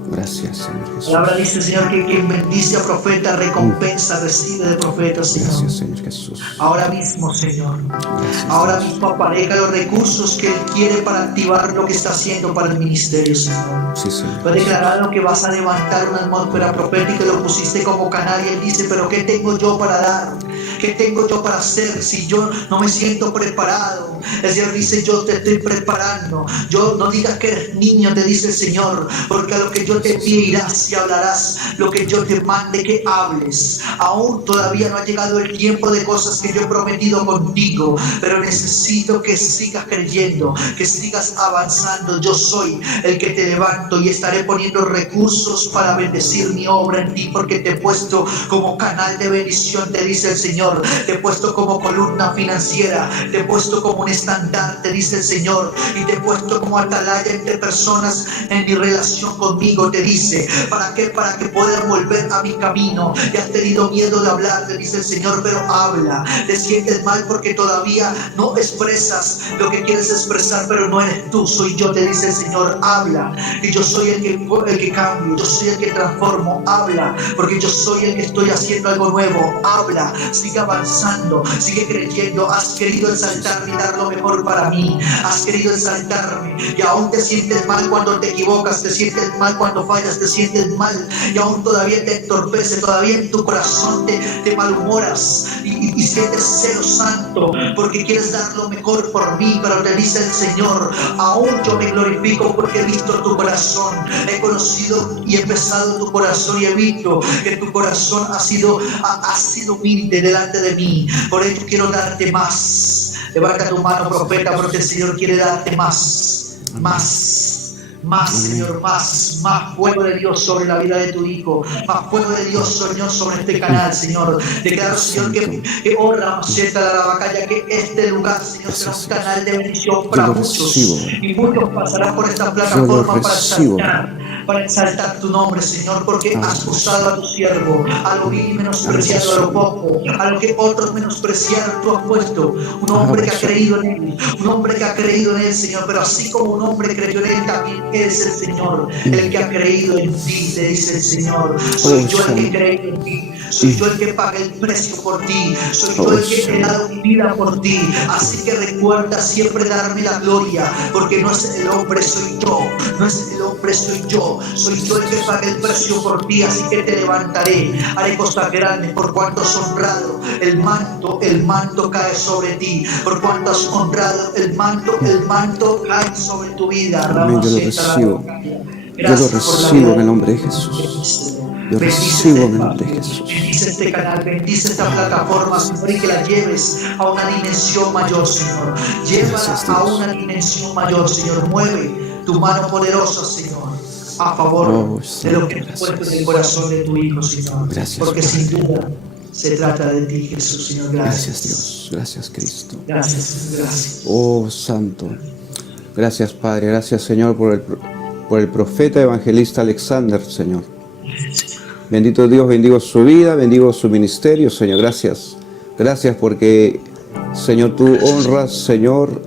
Gracias, Señor Jesús. La palabra dice, Señor, que quien bendice a profeta, recompensa recibe de profeta, Señor. Gracias, Señor Jesús. Ahora mismo, Señor. Gracias, ahora Señor. mismo aparezca los recursos que Él quiere para activar lo que está haciendo para el ministerio, Señor. Sí, Señor. Tú has declarado que vas a levantar una atmósfera profética y lo pusiste como canal y Él dice, pero ¿qué tengo yo para dar? ¿Qué tengo yo para hacer si yo no me siento preparado? El Señor dice, yo te estoy preparando. Yo no digas que eres niño, te dice el Señor, porque a lo que yo te envíe irás y hablarás lo que yo te mande que hables. Aún todavía no ha llegado el tiempo de cosas que yo he prometido contigo, pero necesito que sigas creyendo, que sigas avanzando. Yo soy el que te levanto y estaré poniendo recursos para bendecir mi obra en ti, porque te he puesto como canal de bendición, te dice el Señor. Te he puesto como columna financiera, te he puesto como un estandarte, dice el Señor, y te he puesto como atalaya entre personas en mi relación conmigo, te dice. ¿Para qué? Para que puedas volver a mi camino. Ya has tenido miedo de hablar, te dice el Señor, pero habla. Te sientes mal porque todavía no expresas lo que quieres expresar, pero no eres tú, soy yo, te dice el Señor. Habla, y yo soy el que cambio, yo soy el que transformo. Habla, porque yo soy el que estoy haciendo algo nuevo. Habla, sigue avanzando, sigue creyendo. Has querido exaltarme y dar lo mejor para mí. Has querido exaltarme y aún te sientes mal cuando te equivocas, te sientes mal cuando fallas, te sientes mal y aún todavía te entorpece, todavía en tu corazón te malhumoras y sientes celo santo porque quieres dar lo mejor por mí, pero te dice el Señor, aún yo me glorifico porque he visto tu corazón, he conocido y he pesado tu corazón y he visto que tu corazón ha sido humilde delante de mí. Por ello quiero darte más. Levanta tu mano, profeta, porque el Señor quiere darte más, Señor, más fuego de Dios sobre la vida de tu hijo, más fuego de Dios, Señor, sobre este canal, Señor. Declaro, Señor, que honra, la vacalla, que este lugar, Señor, será un canal de bendición para muchos, y muchos pasarán por esta plataforma para exaltar tu nombre, Señor, porque has usado a tu siervo, a lo vil y menospreciado a lo poco, a lo que otros menospreciaron, tú has puesto un hombre que ha creído en él, Señor, pero así como un hombre creyó en él, también eres el Señor, el que ha creído en ti, te dice el Señor. Soy yo el que creo en ti, soy yo el que paga el precio por ti, soy yo el que he dado mi vida por ti, así que recuerda siempre darme la gloria, porque no es el hombre, soy yo, no es el hombre, soy yo el que paga el precio por ti, así que te levantaré, haré cosas grandes, por cuanto has honrado el manto cae sobre ti, por cuanto has honrado el manto cae sobre tu vida. Amén, yo lo recibo. Yo lo recibo en el nombre de Jesús. Yo recibo en el nombre de Jesús. Bendice este canal, bendice esta plataforma, Señor, y que la lleves a una dimensión mayor, Señor. Llévala a una dimensión mayor, Señor. Mueve tu mano poderosa, Señor, a favor de lo que has puesto en el corazón de tu Hijo, Señor. Gracias, porque Padre. sin duda se trata de ti, Jesús, Señor. Gracias, Dios. Gracias, Cristo. Gracias. Oh, Santo. Gracias, Padre. Gracias, Señor, por el profeta evangelista Alexander, Señor. Bendito Dios, bendigo su vida, bendigo su ministerio, Señor. Gracias. Gracias porque, Señor, tú honras, Señor,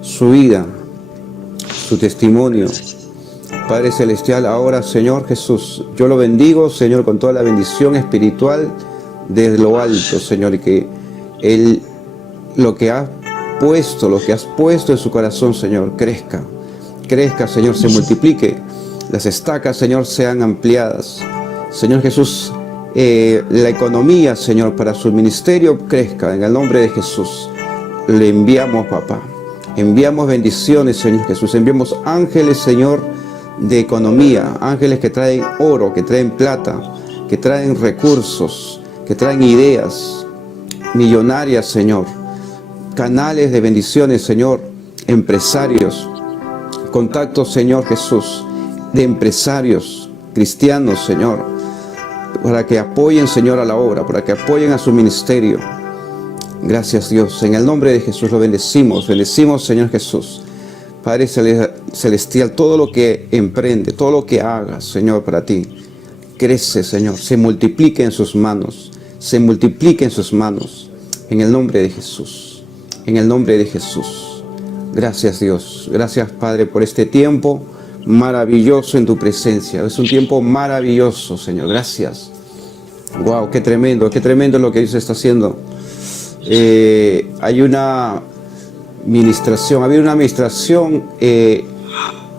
su vida, su testimonio. Padre Celestial, ahora, Señor Jesús, yo lo bendigo, Señor, con toda la bendición espiritual desde lo alto, Señor, y que Él, lo que has puesto en su corazón, Señor, crezca, Señor, se multiplique, las estacas, Señor, sean ampliadas, Señor Jesús, la economía, Señor, para su ministerio crezca, en el nombre de Jesús. Le enviamos, papá, enviamos bendiciones, Señor Jesús, enviamos ángeles, Señor, de economía, ángeles que traen oro, que traen plata, que traen recursos, que traen ideas millonarias, Señor, canales de bendiciones, Señor, empresarios, contactos, Señor Jesús, de empresarios cristianos, Señor, para que apoyen, Señor, a la obra, para que apoyen a su ministerio. Gracias, Dios. En el nombre de Jesús lo bendecimos, Señor Jesús. Padre Celestial, todo lo que emprende, todo lo que haga, Señor, para ti, crece, Señor, se multiplique en sus manos, en el nombre de Jesús, en el nombre de Jesús. Gracias, Dios. Gracias, Padre, por este tiempo maravilloso en tu presencia. Es un tiempo maravilloso, Señor. Gracias. Wow, qué tremendo lo que Dios está haciendo. Hay una administración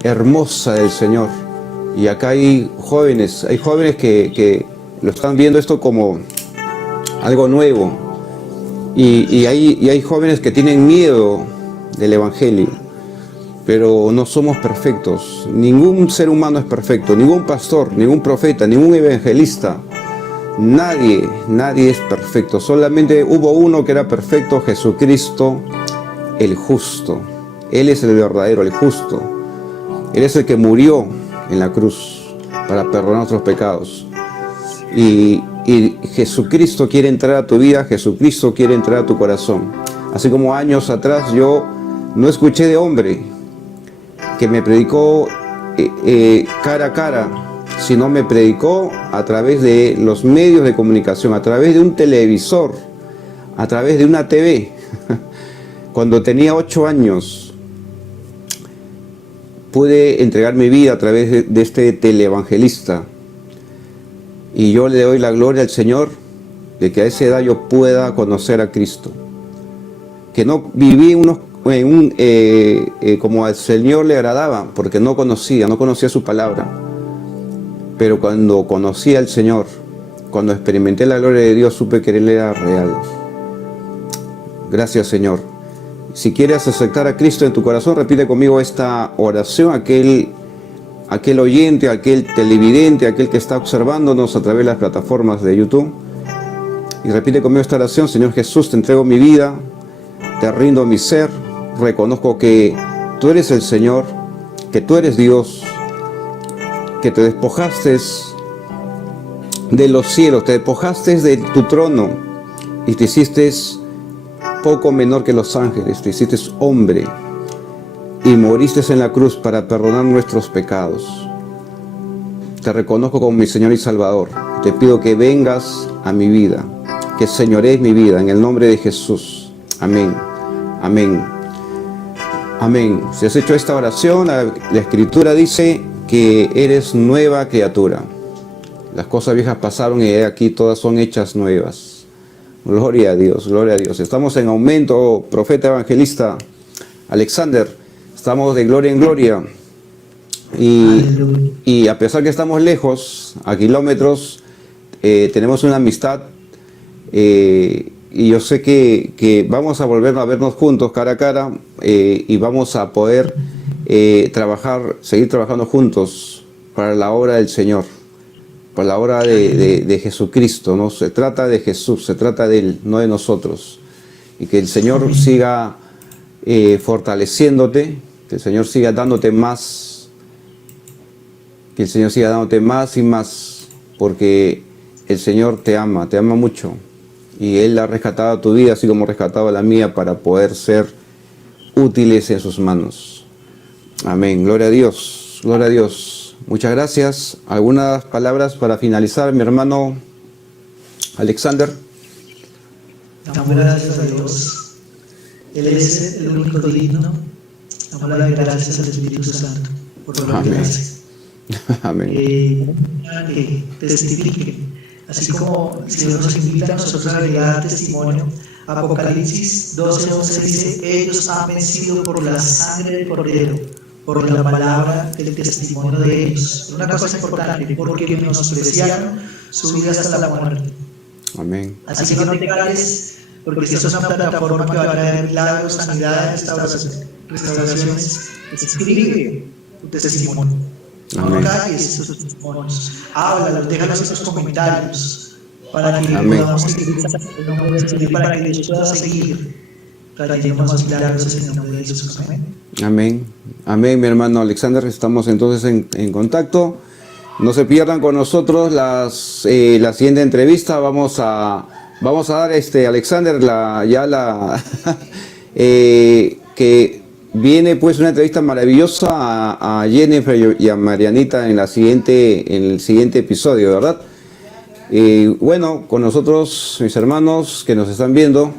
hermosa del Señor, y acá hay jóvenes que lo están viendo esto como algo nuevo, y hay jóvenes que tienen miedo del Evangelio, pero no somos perfectos. Ningún ser humano es perfecto, ningún pastor, ningún profeta, ningún evangelista. Nadie es perfecto. Solamente hubo uno que era perfecto, Jesucristo, el justo. Él es el verdadero, el justo. Él es el que murió en la cruz para perdonar nuestros pecados. Y Jesucristo quiere entrar a tu vida, Jesucristo quiere entrar a tu corazón. Así como años atrás yo no escuché de hombre que me predicó cara a cara, sino me predicó a través de los medios de comunicación, a través de un televisor, a través de una TV. Cuando tenía 8 años, pude entregar mi vida a través de este televangelista. Y yo le doy la gloria al Señor de que a esa edad yo pueda conocer a Cristo. Que no viví como al Señor le agradaba, porque no conocía su palabra. Pero cuando conocí al Señor, cuando experimenté la gloria de Dios, supe que Él era real. Gracias, Señor. Si quieres aceptar a Cristo en tu corazón, repite conmigo esta oración, aquel oyente, aquel televidente, aquel que está observándonos a través de las plataformas de YouTube. Y repite conmigo esta oración: Señor Jesús, te entrego mi vida, te rindo mi ser, reconozco que tú eres el Señor, que tú eres Dios, que te despojaste de los cielos, te despojaste de tu trono y te hiciste poco menor que los ángeles, te hiciste hombre y moriste en la cruz para perdonar nuestros pecados. Te reconozco como mi Señor y Salvador. Te pido que vengas a mi vida, que señorees mi vida, en el nombre de Jesús. Amén. Amén. Amén. Si has hecho esta oración, la Escritura dice que eres nueva criatura. Las cosas viejas pasaron y aquí todas son hechas nuevas. Gloria a Dios, gloria a Dios. Estamos en aumento, profeta evangelista Alexander. Estamos de gloria en gloria. Y a pesar que estamos lejos, a kilómetros, tenemos una amistad. Y yo sé que vamos a volver a vernos juntos cara a cara, y vamos a poder seguir trabajando juntos para la obra del Señor, para la obra de Jesucristo, ¿no? Se trata de Jesús, se trata de Él, no de nosotros. Y que el Señor siga fortaleciéndote, que el Señor siga dándote más, que el Señor siga dándote más y más, porque el Señor te ama mucho. Y Él ha rescatado tu vida, así como ha rescatado la mía, para poder ser útiles en sus manos. Amén. Gloria a Dios. Gloria a Dios. Muchas gracias. ¿Algunas palabras para finalizar, mi hermano Alexander? Damos gracias a Dios. Él es el único digno. Damos las gracias al Espíritu Santo por lo que hace. Amén. Que testifiquen. Así como el Señor nos invita a nosotros a dar testimonio, Apocalipsis 12:11 dice: ellos han vencido por la sangre del Cordero, por la palabra del testimonio de ellos. Una cosa importante, porque menospreciaron su vida hasta la muerte. Amén. Así que no te calles, porque esto es una plataforma que va a traer milagros, sanidades, restauraciones. Escribe tu testimonio. No calles tus testimonios. Háblalos, déjalos en tus comentarios para que podamos seguir el nombre del Señor, para que Dios pueda seguir trayendo más milagros en el nombre de Jesús. Amén. Amén. Amén, mi hermano Alexander. Estamos entonces en contacto. No se pierdan con nosotros la siguiente entrevista. Vamos a dar Alexander que viene pues una entrevista maravillosa a Jennifer y a Marianita en el siguiente episodio, ¿verdad? Bueno, con nosotros, mis hermanos que nos están viendo,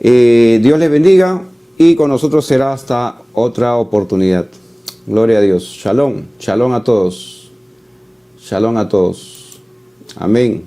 Dios les bendiga y con nosotros será hasta otra oportunidad. Gloria a Dios. Shalom, shalom a todos. Shalom a todos. Amén.